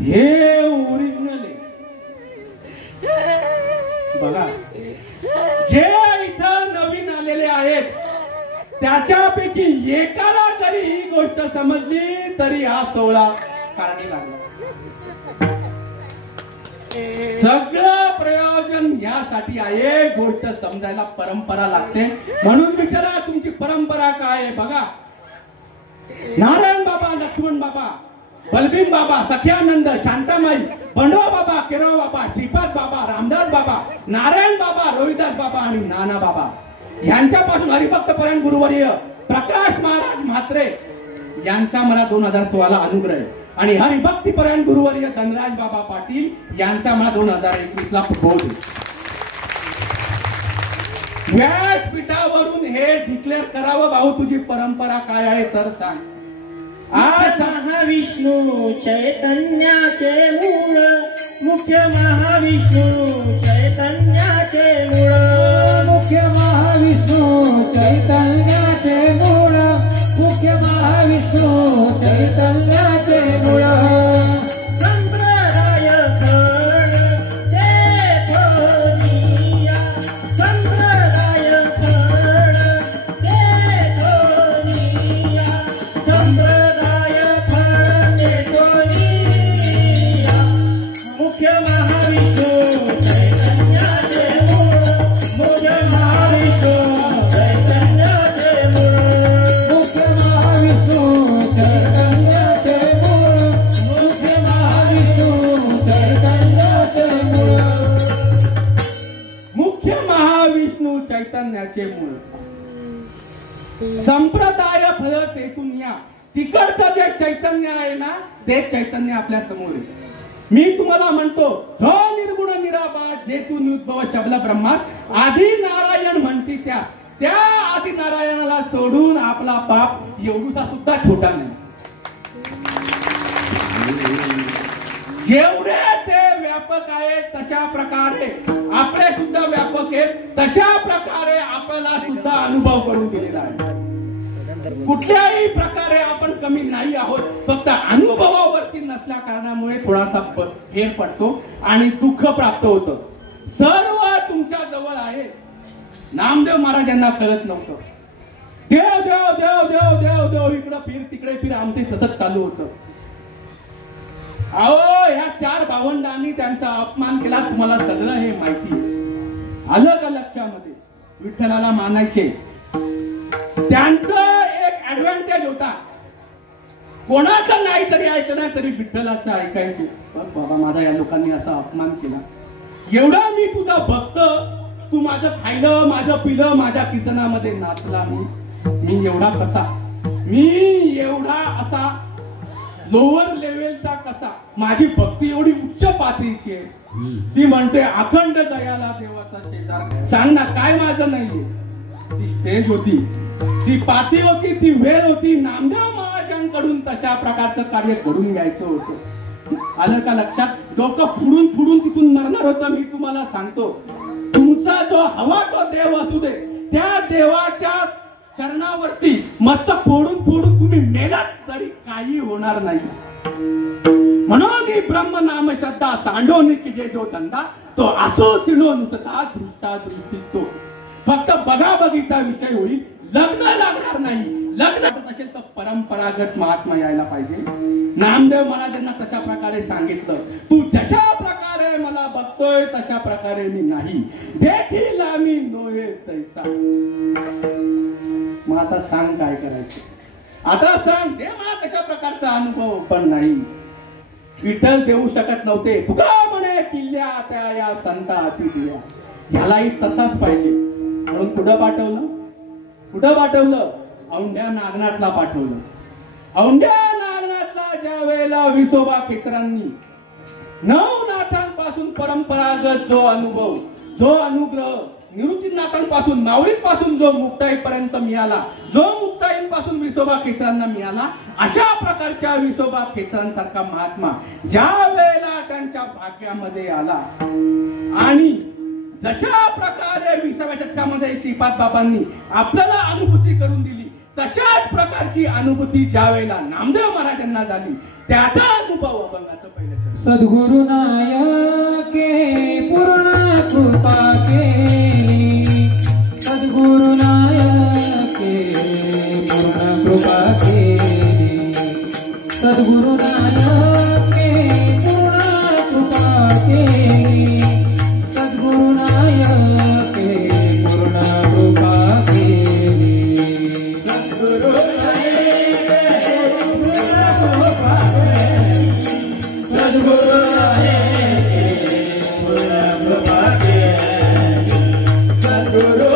हे ओरिजिनल याच्यापैकी एकाला जरी ही गोष्ट समजली तरी हा सोहळा कारणी लागला. सगळं प्रयोजन यासाठी आहे. गोष्ट समजायला परंपरा लागते. म्हणून विचारा तुमची परंपरा काय आहे बघा. नारायण बाबा, लक्ष्मण बाबा, बलभीम बाबा, सख्यानंद, शांतामाई, बंडवा बाबा, केरव बाबा, श्रीपाद बाबा, रामदास बाबा, नारायण बाबा, रोहिदास बाबा आणि नाना बाबा यांच्यापासून हरिभक्त परायण गुरुवर्य प्रकाश महाराज म्हात्रे यांचा मला 2016 अनुग्रह आहे. आणि हरिभक्ती परायण गुरुवर्य धनराज बाबा पाटील यांचा मला 2021 बोध. व्यासपीठावरून हे डिक्लेअर करावं, भाऊ तुझी परंपरा काय आहे तर सांग. आज महाविष्णू चैतन्याचे मूळ, मुख्य महाविष्णू चैतन्याचे मूळ, मुख्य महाविष्णू चैतन्याचे मूळ, मुख्य महाविष्णू चैतन्याचे मूळ. संप्रदाय फळ ते धोनिया, संप्रदाय फळ ते धोनिया, संप्रदाय फळ ते धोनिया. मुख्य महाविष्णू चैतन्याचे मूळ, मुख्य महाविष्णू चैतन्याचे मूळ, मुख्य महाविष्णू चैतन्याचे मूळ, मुख्य महाविष्णू चैतन्याचे मूळ. मुख्य महाविष्णू चैतन्याचे मूळ. संप्रदाय फळ तेथून या. तिकडचं जे चैतन्य आहे ना ते चैतन्य आपल्या समोर आहे. मी तुम्हाला म्हणतो जो निर्गुण निराभास जेतून निरुद्भव शब्द ब्रह्मास आधी नारायण म्हणती त्या आधी नारायणाला सोडून आपला बाप एवढूसा सुद्धा छोटा नाही. जेवढे ते व्यापक आहे तशा प्रकारे आपले सुद्धा व्यापक आहे. तशा प्रकारे आपल्याला सुद्धा अनुभव करून दिलेला आहे. कुठल्याही प्रकारे आपण कमी नाही आहोत. फक्त अनुभवावरती नसल्या कारणामुळे थोडासा फेर पडतो आणि दुःख प्राप्त होतं. सर्व तुमच्या जवळ आहे. नामदेव महाराजांना कळत नव्हतं. देव देव देव देव देव देव इकडं फिर तिकडे फिर आमचे तसंच चालू होतं. अहो ह्या 4 भावंडांनी त्यांचा अपमान केला. तुम्हाला सगळं हे माहिती आलं का लक्षामध्ये. विठ्ठलाला मानायचे त्यांचं एक ऍडव्हान्टेज होता. कोणाचं नाही तरी ऐकणार तरी विठ्ठलाचं ऐकायचे. बाबा माझा या लोकांनी असा अपमान केला. एवढा मी तुझा भक्त, तू माझं खायलं माझं पिलं माझ्या कीर्तनामध्ये नाचला. मी एवढा कसा, मी एवढा असा लोअर लेवलचा कसा. माझी भक्ती एवढी उच्च पातळीची आहे. ती म्हणते अखंड दयाला देवाचा शेजार. सांग ना काय माझं नाहीये. ती स्टेज होती, ती पाती होती, ती वेळ होती. नामदेव महाराजांकडून तशा प्रकारचं कार्य करून घ्यायचं होतं. आलं का लक्षात. डोकं फुडून फुडून तिथून मरणार होतं. मी तुम्हाला सांगतो तुमचा जो हवा तो देव असू दे, त्या देवाच्या चरणावरती मस्तक फोडून फोडून तुम्ही मेलात तरी काही होणार नाही. म्हणून ही ब्रह्म नाम श्रद्धा सांडोनिक जे जो धंदा तो असो सिडो नुसता दृष्टा दृष्टी तो. फक्त बघा बघीचा विषय होईल. लग्न लागणार नाही. लग्न असेल तर परंपरागत महात्मा यायला पाहिजे. नामदेव महाराजांना तशा प्रकारे सांगितलं तू जशा प्रकारे मला बघतोय तशा प्रकारे मी नाही. देखील आम्ही नोहे तैसा. मग आता सांग काय करायचं. आता सांग. दे मला कशा प्रकारचा अनुभव. पण नाही. विठ्ठल देऊ शकत नव्हते. तुका म्हणे किल्ल्या त्या या संता अति दिया. यालाही तसाच पाहिजे. म्हणून कुठं पाठवलं. कुठं पाठवलं. औंढ्या नागनाथला पाठवलं. औंढ्या नागनाथला ज्या वेळेला विसोबा खेचरांनी 9 नाथांपासून परंपरागत जो अनुभव, जो अनुग्रह निवृत्तीनाथांपासून माऊलींपासून जो मुक्ताईपर्यंत मिळाला, जो मुक्ताईपासून विसोबा खेचरांना मिळाला, अशा प्रकारच्या विसोबा खेचरांसारखा महात्मा ज्या वेळेला त्यांच्या भाग्यामध्ये आला आणि जशा प्रकारे 20व्या शतकामध्ये श्रीपाद बाबांनी आपल्याला अनुभूती करून दिली तशाच प्रकारची अनुभूती ज्या वेळेला नामदेव महाराजांना झाली त्याचा अनुभव अभंगाचं पहिलं. सद्गुरु नायके पूर्ण कृपा केली, सद्गुरु नायके केली सद्गुरु नायके पूर्ण कृपा केली सद्गुरु नायके पूर्ण कृपा केली सद्गुरु नायके पूर्ण कृपा केली सद्गुरु नायके पूर्ण कृपा केली सद्गुरु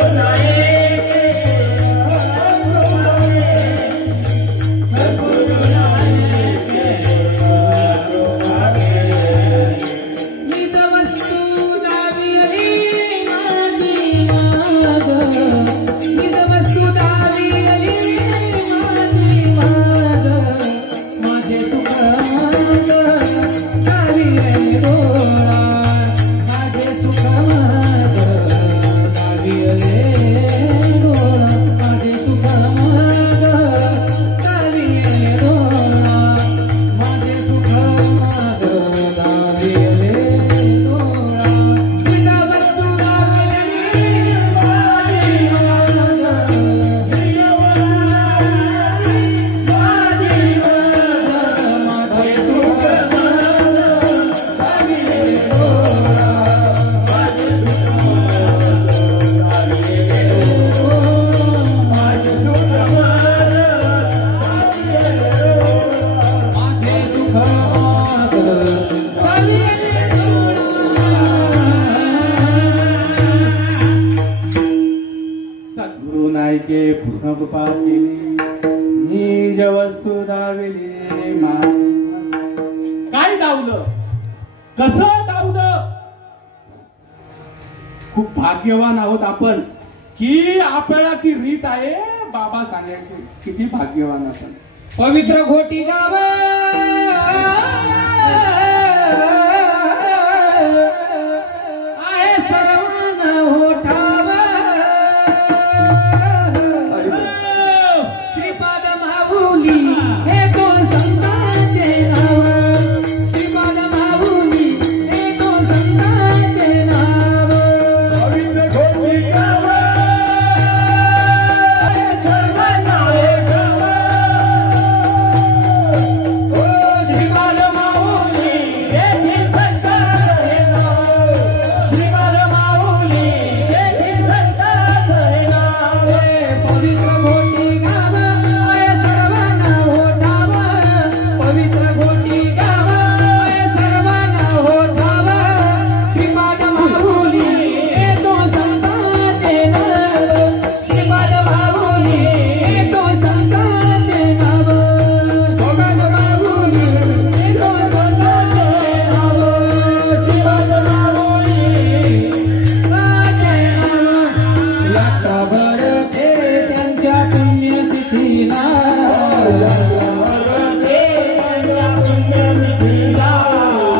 पूर्णकृपा केली निज वस्तू दाविली मान काय दावलं कसं दावलं खूप भाग्यवान आहोत आपण की आपल्याला ती रीत आहे बाबा सांगायची किती भाग्यवान आपण पवित्र घोटी गाव आहे सर्वांना होठाव श्रीपाद माऊली हे दोन संतांचे नाव श्रीपाद माऊली हे दोन संतांचे नाव पवित्र घोटी गाव सर्वांना होठाव श्रीपाद माऊली हे संतांचे नाव श्रीपाद माऊली हे संतांचे नाव पवित्र घोटी गाव सर्वांना होठाव पवित्र घोटी गाव सर्वांना होठाव श्रीपाद माऊली हे दोन संतांचे नाव श्रीपाद माऊली हे दोन संतांचे नाव श्रीपाद माऊली हे दोन संतांचे नाव श्रीपाद माऊली माझे नाव लाखाभर ते त्यांच्या पुण्यतिथीला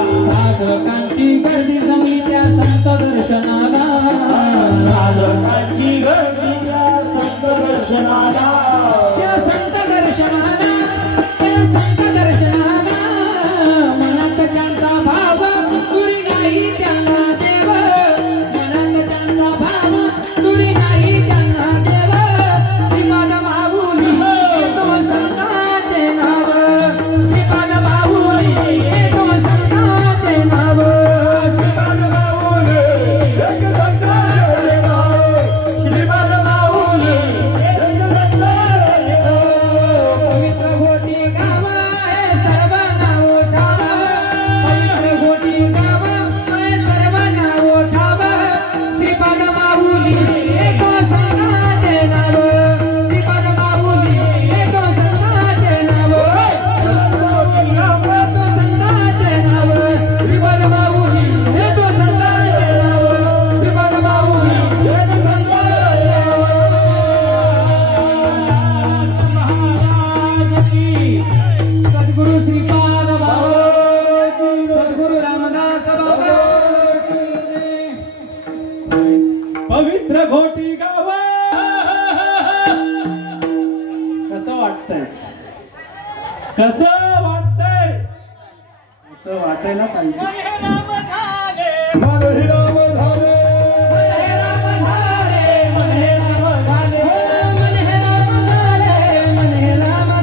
साधकांची गर्दी जमली त्या संत दर्शनाला साधकांची गर्दी त्या संत दर्शनाला त्या संत दर्शनाला त्या संत दर्शनाला मनात त्यांचा भाव दुरी नाही त्यांना देव मनात त्यांचा भाव दुरी नाही त्यांना देव श्रीपाद माऊली हे दोन संतांचे नाव श्रीपाद माऊली हे दोन संतांचे नाव श्रीपाद माऊली एक संतांचे नाव श्रीपाद माऊली एक संतांचे नाव पवित्र घोटी गाव आहे सर्वांना होठाव पवित्र घोटी गाव आहे सर्वांना होठाव श्रीपाद माऊली हे दोन संतांचे नाव श्रीपाद माऊली हे दोन संतांचे नाव संतांचे नाव श्रीपाद माऊली हे दोन संतांचे नाव श्रीपाद माऊली हे दोन संतांचे नाव सद्गुरु श्रीपाद बाबा सद्गुरु रामदास बाबा पवित्र घोटी गाव कसं वाटतंय कसं वाटतंय असं वाटायला पाहिजे मन हे राम झाले मन हे राम झाले मन हे राम झाले मन हे राम झाले मन हे राम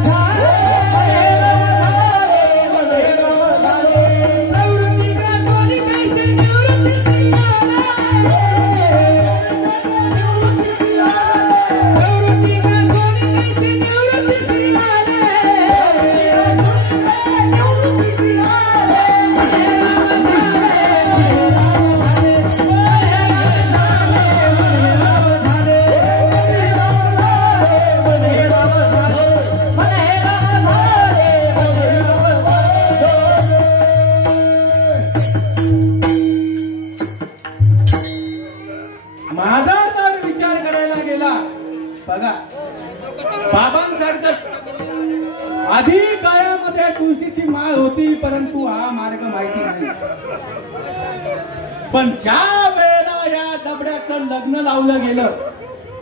माळ होती, परंतु हा मार्ग माहिती नाही. पण ज्या वेळेला या डबड्याचं लग्न लावलं गेलं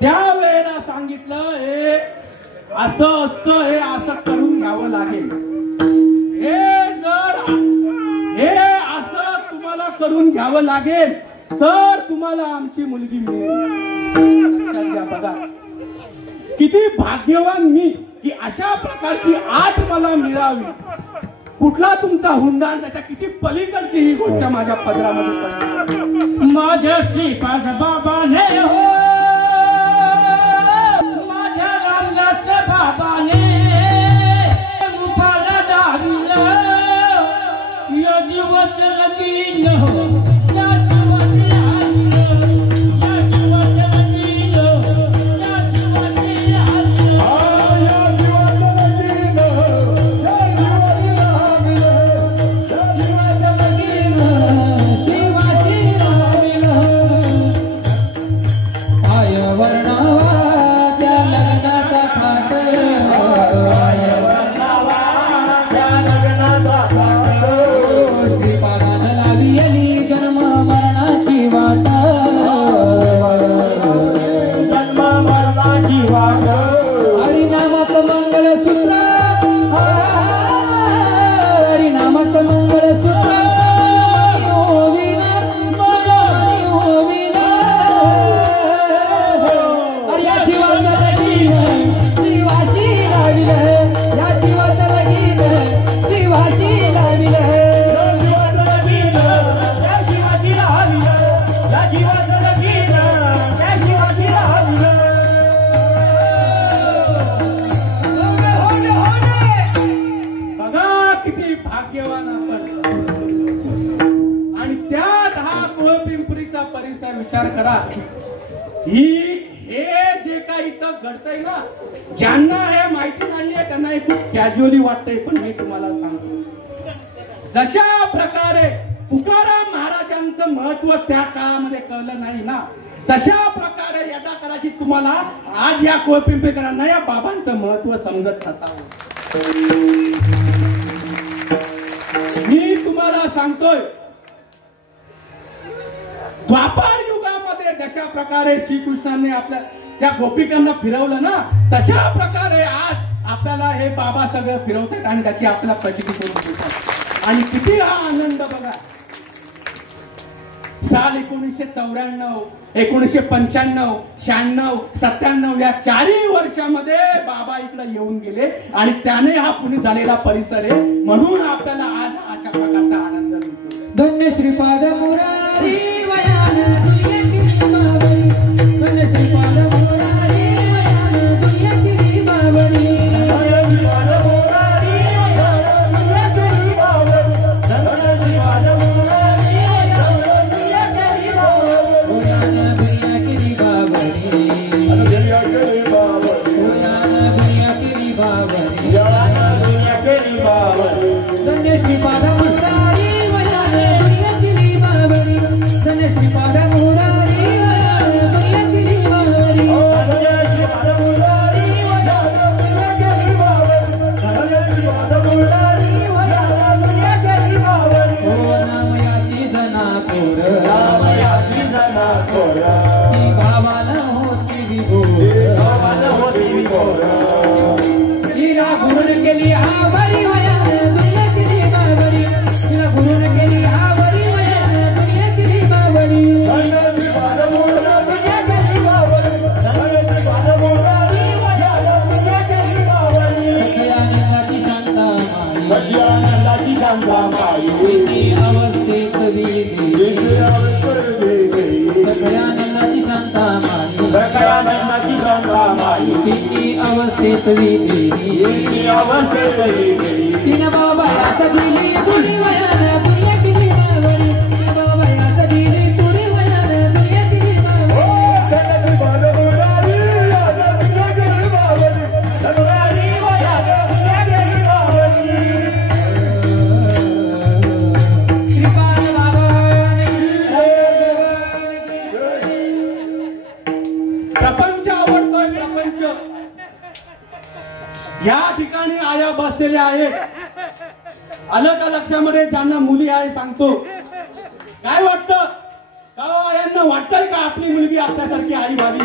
त्या वेळेला सांगितलं हे असं असतं, हे असं करून घ्यावं लागेल. हे असं तुम्हाला करून घ्यावं लागेल तर तुम्हाला आमची मुलगी मिळेल. बघा किती भाग्यवान मी की अशा प्रकारची आठ मला मिळावी. कुठला तुमचा हुंडा, त्याच्या किती पलीकडची ही गोष्ट माझ्या पदरामध्ये. माझ्या श्रीपाद बाबाने हो, माझ्या रामदास बाबाने रूपाला दाविलं, या दिवस लगीन हो, या दिवस लागलं, या दिवस लगीन हो, या दिवस विचार करा. हे जे काही इथं घडतंय ना, ज्यांना हे माहिती नाहीये त्यांना हे खूप कॅज्युअली वाटतंय. पण मी तुम्हाला सांगतो, जशा प्रकारे तुकाराम महाराजांचं महत्व त्या काळामध्ये कळलं नाही ना, तशा प्रकारे यदा कदाचित तुम्हाला आज या कोळपिंपळकरांना या बाबांचं महत्व समजत नसावं. मी तुम्हाला सांगतोय, द्वापार युगामध्ये जशा प्रकारे श्रीकृष्णाने आपल्या त्या गोपिकांना फिरवलं ना, तशा प्रकारे आज आपल्याला हे बाबा सगळं फिरवतात आणि त्याची आपल्याला प्रचिती करून देतात. आणि किती हा आनंद बघा. साल 1994, 1995, 96, 97 या 4 वर्षामध्ये बाबा इकडे येऊन गेले आणि त्याने हा पुणे झालेला परिसर आहे, म्हणून आपल्याला आज अशा प्रकारचा आनंद मिळतो. धन्य श्रीपाद मुरारी वयान दुनिया की मावरी, धन्य श्रीपाद मुरारी वयान दुनिया की मावरी, धन्य श्रीपाद मुरारी वयान दुनिया की मावरी, धन्य श्रीपाद मुरारी वयान दुनिया की मावरी, वयान दुनिया की मावरी, दुनिया की मावरी, वयान दुनिया की मावरी, वयान दुनिया की मावरी, धन्य श्रीपाद मुरारी धन्य श्रीपाद मुरारी वयान दुनिया की मावरी, धन्य श्रीपाद मुरारी वयान दुनिया की मावरी, धन्य श्रीपाद मुरारी वयान दुनिया की मावरी. ओ नामयाची धनाकोर, नामयाची धनाकोर, ही भावाला होती विभोर, भावाला होती विभोर, हिला गुरुन केली आवरी वयान दुनिया की मावरी, हिला गुरुन केली आवरी अवस्थेत सगळ्यांनाची शांता माई, सगळ्यांनाची शांता माई, तिची अवस्थेत वेगळी, अवस्थेत वेगळी, तिनं बाबा आता दिली तुझी वयान दुनिया किती मावरी, बाबा आता दिली तुझी वयान दुनिया किती मावरी. या ठिकाणी आया बसलेल्या आहेत. आलं का लक्षामध्ये? ज्यांना मुली आहे सांगतो, काय वाटतं का यांना वाटतंय का आपली मुलगी आपल्यासारखी आई व्हावी?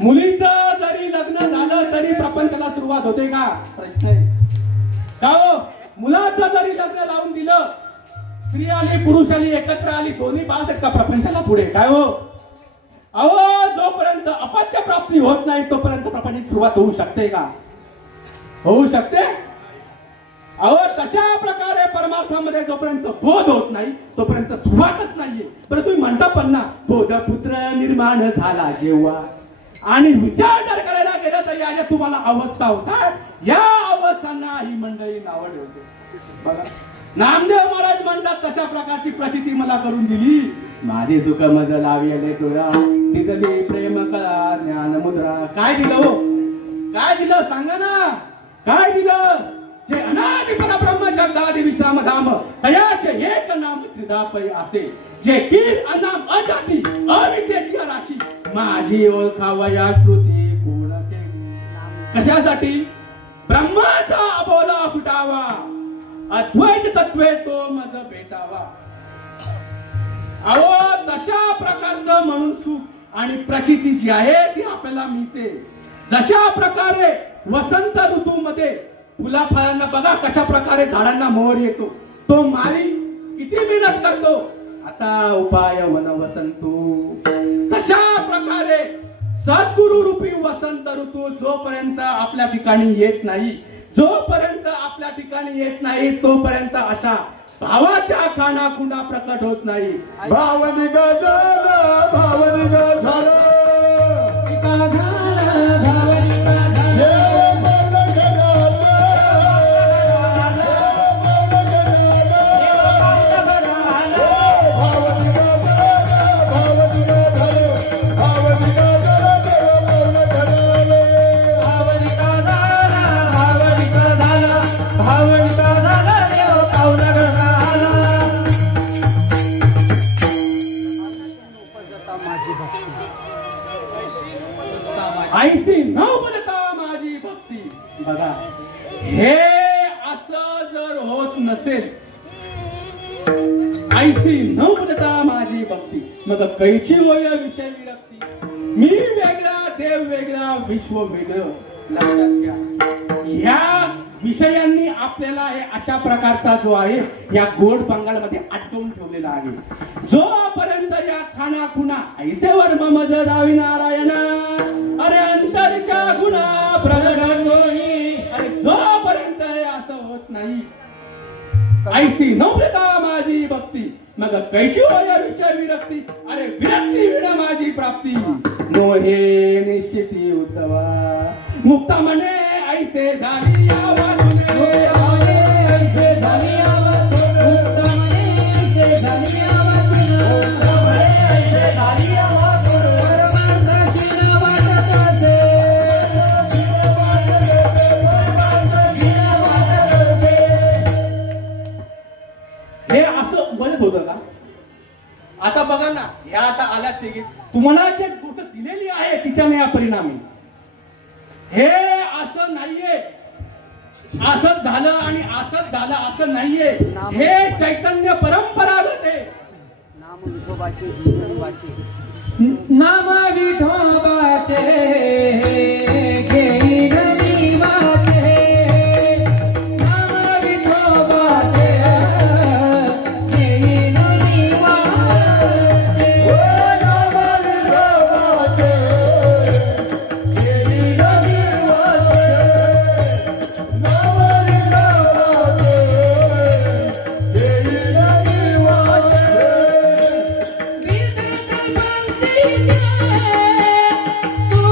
मुलीचं जरी लग्न झालं तरी प्रपंचाला सुरुवात होते का? प्रश्न आहे का हो? मुलाचं जरी लग्न लावून दिलं, स्त्री आली पुरुष आली एकत्र आली, दोन्ही पास आहेत का प्रपंचाला पुढे? काय हो? अहो, जोपर्यंत अपत्य प्राप्ती होत नाही तोपर्यंत प्रपंचाची सुरुवात होऊ शकते का? होऊ शकते? अहो, तशा प्रकारे परमार्थामध्ये जोपर्यंत बोध होत नाही तोपर्यंत सुरुवातच नाहीये. बरं, तुम्ही म्हणता पण ना, बोधपुत्र निर्माण झाला जेव्हा, आणि विचार जर करायला गेलं तर या तुम्हाला अवस्था होतात, या अवस्थांना ही मंडळी नावं ठेवते. बघा, नामदेव महाराज म्हणतात तशा प्रकारची प्रचिती मला करून दिली, माझे सुख मज लाविले तुरा, तिथली प्रेम कला ज्ञान मुद्रा. काय दिलं हो? काय दिलं सांगा ना? काय दिलं? जे अनादि परब्रह्म जगदादि विश्राम धाम तयाचे एक नाम त्रिदापय असे, जे कीर अनाम अजाती अविद्येची राशी, माझी ओळखावया श्रुती कोण केली. कशासाठी? ब्रह्माचा अबोला फुटावा, अद्वैत तत्वे तो मज भेटावा. अहो, तशा प्रकारचं म्हणून सुख आणि प्रचिती जी आहे ती आपल्याला मिळते. जशा प्रकारे वसंत ऋतूमध्ये फुला फळांना बघा कशा प्रकारे झाडांना मोहर येतो, तो माळी किती मेहनत करतो, आता उपाय वन वसंतू. तशा प्रकारे सद्गुरु रूपी वसंत ऋतू जोपर्यंत आपल्या ठिकाणी येत नाही, जोपर्यंत आपल्या ठिकाणी येत नाही तोपर्यंत अशा भावाच्या खाणाखुणा प्रकट होत नाही. भावनिका झाला, भावनिका झाला, ऐसी नवबलता माझी भक्ती. बघा, हे असं जर होत नसेल, ऐसी नवबलता माझी भक्ती, मग कैची होय विषय विरक्ती. मी वेगळा, देव वेगळा, विश्व वेगळं. लक्षात घ्या, ह्या विषयांनी आपल्याला हे अशा प्रकारचा जो आहे या गोड बंगालमध्ये अटकवून ठेवलेला आहे. जोपर्यंत या खानाखुणा ऐसे वर्म मज रावी नारायणा, अरे अंतरच्या गुणा प्रगट होई. अरे जोपर्यंत असं होत नाही, ऐसी नवलता माझी भक्ती, मग कैची होय विषय विरक्ती. अरे विरक्ती विण माझी प्राप्ती, नो हे निश्चिती उद्धवा. मुक्ता म्हणे ऐसे झाली आवाज, ऐसे झाली आवाज, मुक्ता म्हणे ऐसे झाली आवाज, मुक्ता म्हणे ऐसे झाली आवाज. परमार्थाची वाटत असे, हे असं बोलत होतं का? आता बघा ना, ह्या आता आल्यात ते तुम्हाला जे गोष्ट दिलेली आहे तिच्याने या परिणामी हे असं नाहीये, असंच झालं आणि असंच झालं असं नाहीये. हे चैतन्य परंपरागत आहे. नाम विठोबाचे, नाम विठोबाचे घेईन मी वाचे, नाम विठोबाचे घेईन मी वाचे, नाम विठोबाचे घेईन मी वाचे, नाम विठोबाचे घेईन मी वाचे. तू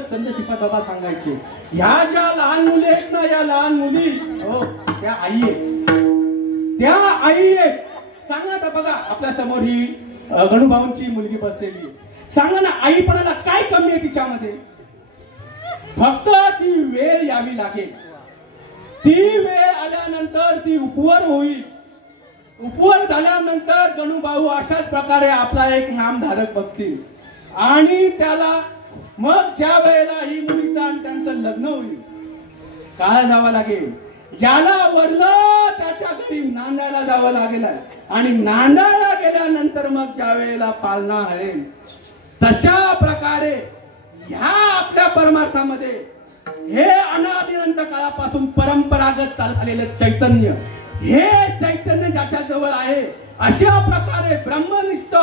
संत श्रीपाद बाबा सांगायचे, ह्या ज्या लहान मुली आहेत ना, या लहान मुली हो त्या आई आहेत, त्या आई आहेत. सांगा आता, बघा आपल्या समोर ही गणूभाऊंची मुलगी बसलेली आहे. सांगा ना, आईपणाला काय कमी आहे तिच्यामध्ये? फक्त ती वेळ यावी लागेल. ती वेळ आल्यानंतर ती उपवर होईल. उपवर झाल्यानंतर गणूभाऊ अशाच प्रकारे आपला एक नामधारक बघतील आणि त्याला मग ज्या वेळेला ही मुलीचं आणि त्यांचं लग्न होईल, काय जावं लागेल? ज्याला वरलं त्याच्या घरी नांदायला जावं लागेल आणि नांदायला गेल्यानंतर मग ज्या वेळेला पालना हळेल, तशा प्रकारे ह्या आपल्या परमार्थामध्ये हे अनादिअनंत काळापासून परंपरागत चालत आलेलं चैतन्य, हे चैतन्य ज्याच्या जवळ आहे, अशा प्रकारे ब्रह्मनिष्ठ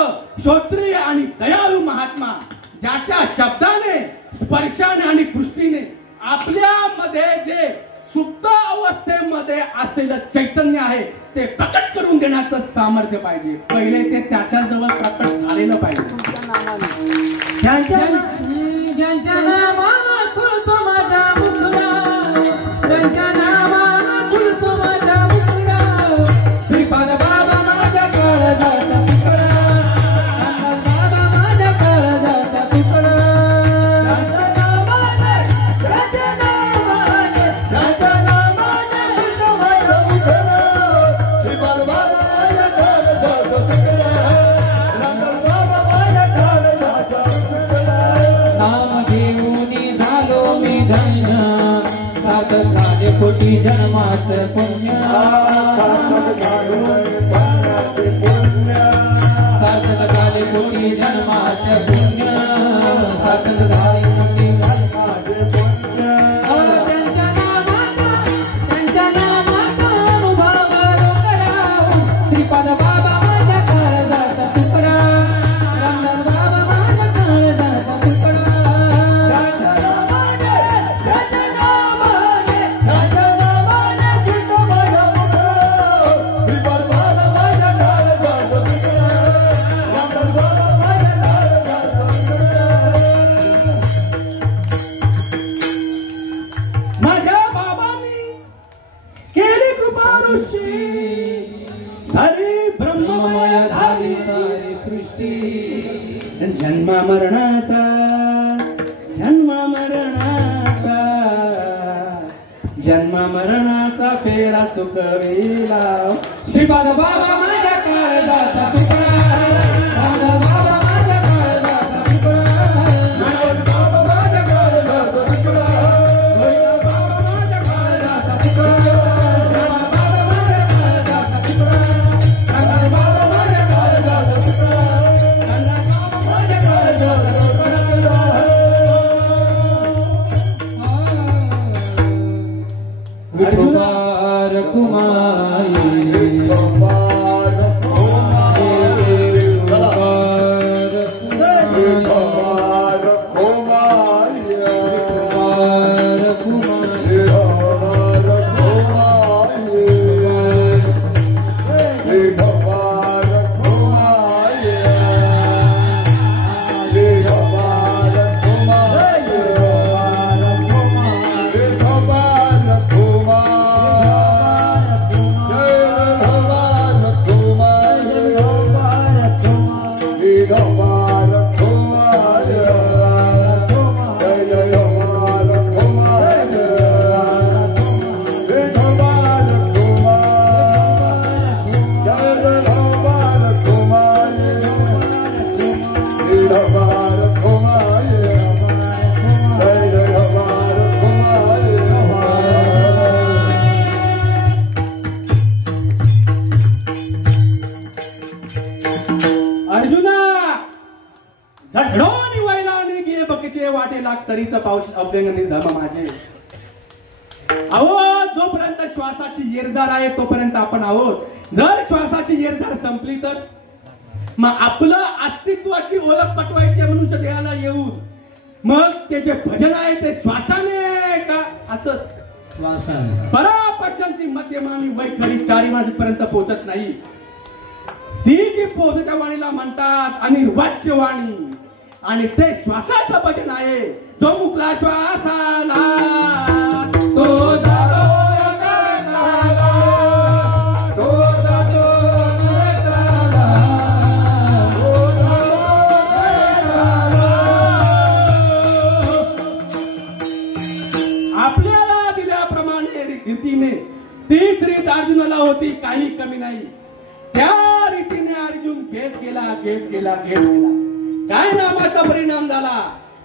श्रोत्रिय आणि दयाळू महात्मा ज्याच्या शब्दाने, स्पर्शाने आणि दृष्टीने आपल्यामध्ये जे सुप्त अवस्थेमध्ये असलेलं चैतन्य आहे ते प्रकट करून देण्याचं सामर्थ्य पाहिजे. पहिले ते त्याच्या जवळ प्रकट झालेलं पाहिजे. ज्यांच्या नामाला खुलतो माझा मुखडा, ज्यांच्या नामाला खुलतो माझा मुखडा, श्रीपाद बाबा माझ्या काळजाचा तुकडा, बाबा माझ्या काळजाचा तुकडा. कोटी जन्मात पुण्य, सार्थक झाले कोटी जन्मात पुण्य, सार्थक झाले कोटी जन्मात पुण्य. त्यांच्या नामाचा अनुभव रोकडा, श्रीपाद बाबा माझ्या काळजाचा तुकडा, रामदास बाबा माझ्या काळजाचा तुकडा. जन्म मरणाचा, जन्म मरणाचा, जन्म मरणाचा फेरा चुकविला, श्रीपाद बाबा माझ्या काळजाचा तुकडा, बाबा माझ्या काळजाचा तुकडा, बाबा माझ्या काळजाचा तुकडा, बाबा माझ्या काळजाचा तुकडा, बाबा माझ्या काळजाचा तुकडा, बाबा माझ्या काळजाचा तुकडा. कुमार कुमारी कुमार कुमारी कुमार कुमारी कुमार कुमारी तरीच पाऊस अभ्यंगनी धर्म माझे. अहो, जोपर्यंत श्वासाची येरझार आहे तोपर्यंत आपण आहोत. जर श्वासाची येरझार संपली तर मग आपलं अस्तित्वाची ओळख पटवायची म्हणून देहाला येऊन मग ते जे भजन आहे ते श्वासाने का असं श्वासाने परापक्षांची मध्यमामी वैखरी चारी वाजेपर्यंत पोहोचत नाही. ती जी पोहोचत्या वाणीला म्हणतात अनिर्वाच्य वाणी. आणि ते श्वासाचं भजन आहे. जो मुकला श्वासाला तो जातो नरकाला, तो जातो नरकाला, तो जातो नरकाला. आपल्याला दिल्याप्रमाणे रीतीने तीच रीत अर्जुनाला होती, काही कमी नाही. त्या रीतीने अर्जुन घेत गेला. काय नामाचा परिणाम झाला.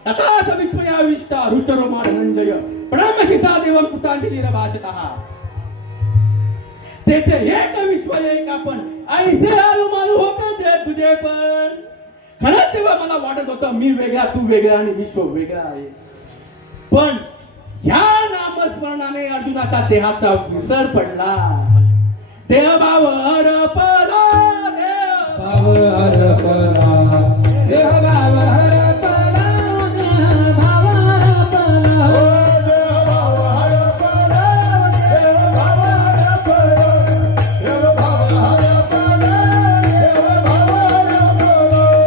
तथाच विस्मयाविष्ट हृष्टरोमा धनंजय प्रणमहिता देवं कृतांजलिरभाषितः. तेथे एक विश्व एक आपण ऐसे आलूमालू होते जे तुझे पण. खरंच तेव्हा मला वाटत होतं मी वेगळा, तू वेगळा आणि विश्व वेगळा आहे. पण या नामस्मरणाने अर्जुनाचा देहाचा विसर पडला. देहभाव हरपला, देहभाव हरपला, देहभाव हरपला, देहभाव हरपला, देहभाव हरपला, देहभाव हरपला, देहभाव हरपला,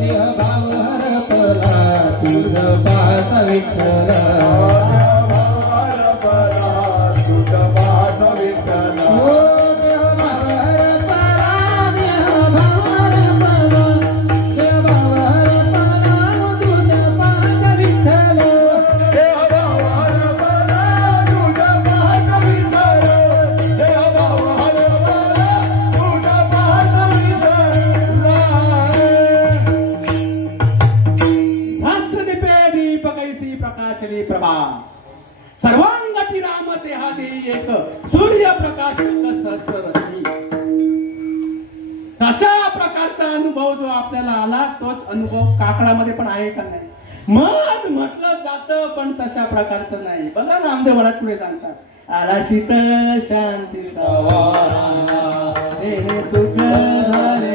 देहभाव हरपला, तुझ पाहत विठ्ठल. सर्वांगती राम देहा देई एक सूर्य प्रकाश सहस्ररश्मी. तशा प्रकारचा अनुभव जो आपल्याला आला तोच अनुभव काकडामध्ये पण आहे का नाही. मग म्हटलं जातं पण तशा प्रकारचं नाही. बघा नामदेव मला पुढे सांगतात. आला शीतल शांतीचा वारा, हे सुख झाले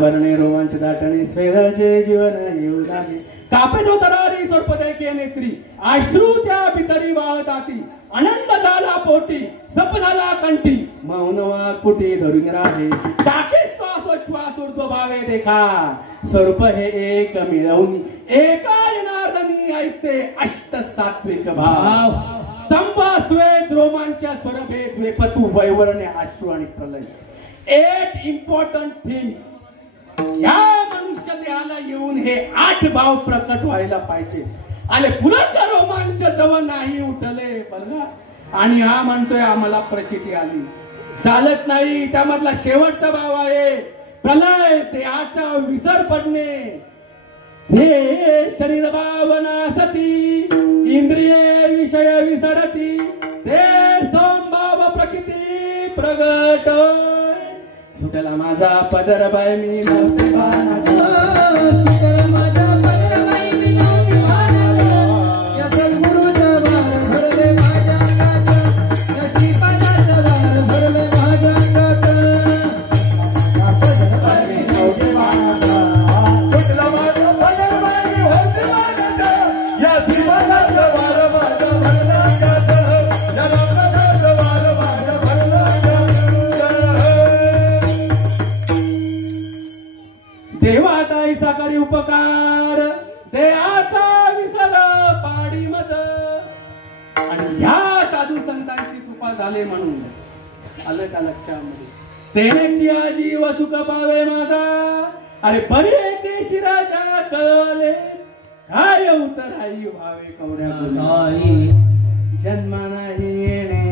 बरणे रोमांच दाटणे स्वेदचे जीवन येऊ लागले. कापेतो तरारी सर्पदैके नेत्री, अश्रू त्या पितरी वाहताती. आनंद झाला पोटी, सप झाला कंठी, मौन कुठे धरून राहे. टाके श्वासोच्छ्वास ऊर्ध्व भावे देखा, स्वरूप हे एक मिळवून एका जनार्दनी ऐसे अष्ट सात्विक भाव. स्तंभ स्वेद रोमांच स्वरभेद वेपतू वैवरणे अश्रू आणि प्रलय. 8 इम्पॉर्टंट थिंग्स या मनुष्य देहाला येऊन हे 8 भाव प्रकट व्हायला पाहिजे. आणि पुरंत रोमांच जवळ नाही उठले बघा. आणि हा म्हणतोय आम्हाला प्रचिती आली, चालत नाही. त्यामधला शेवटचा भाव आहे प्रलय, देहाचा विसर पडणे. हे शरीर भावना सती, इंद्रिये विषय विसरती. ते संभाव प्रचिती प्रगट. सुटला माझा पदर बाय मी नव्हते भानात, सुटला माझा पदर बाय मी नव्हते भानात. या सद्गुरूचा भार भरले माझ्या अंगात, या श्रीपादाचा भार भरले माझ्या अंगात. या पदर बाय मी नव्हते भानात, सुटला माझा पदर बाय मी नव्हते भानात. या श्रीपादाचा भार माझ्या भरला अंगात, या रामदासाचा भार माझ्या भरला अंगात. देवाचा ऐसा करी उपकार, देहाचा विसर पाडी मत. आणि ह्या साधू संतांची कृपा झाले म्हणून आलं का लक्षामध्ये. तेनेची आजी व सुख पावे माझा, अरे बरे ते शिराजा कळले. काय उतराई व्हावे कवड्या बोली, जन्मा नाही येणे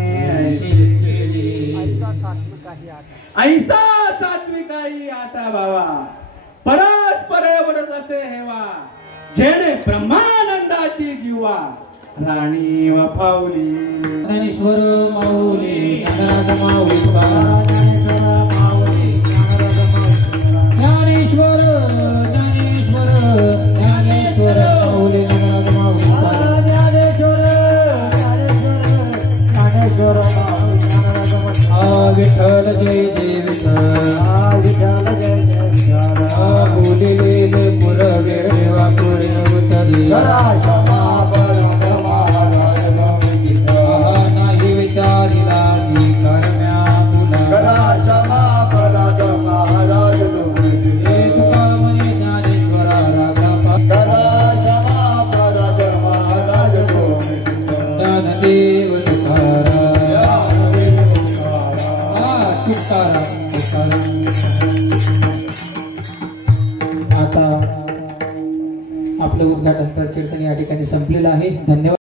ऐसा सात्विकाही आता बाबा. परस्परे वरत असे हेवा, जेणे ब्रह्मानंदाची जीवा. राणी व फावली ज्ञानेश्वर माऊली, ज्ञानेश्वर माऊली, ज्ञानेश्वर ज्ञानेश्वर ज्ञानेश्वर माऊली, ज्ञानेश्वर विठ्ठल जय जय विठ्ठल, विठ्ठल जय जय विठ्ठल. बोलिले पुरवे वाकुळे उतरी, नाही विचारिला करम्या तुला. उद्घाटन कीर्तन या ठिकाणी संपलेलं आहे. धन्यवाद.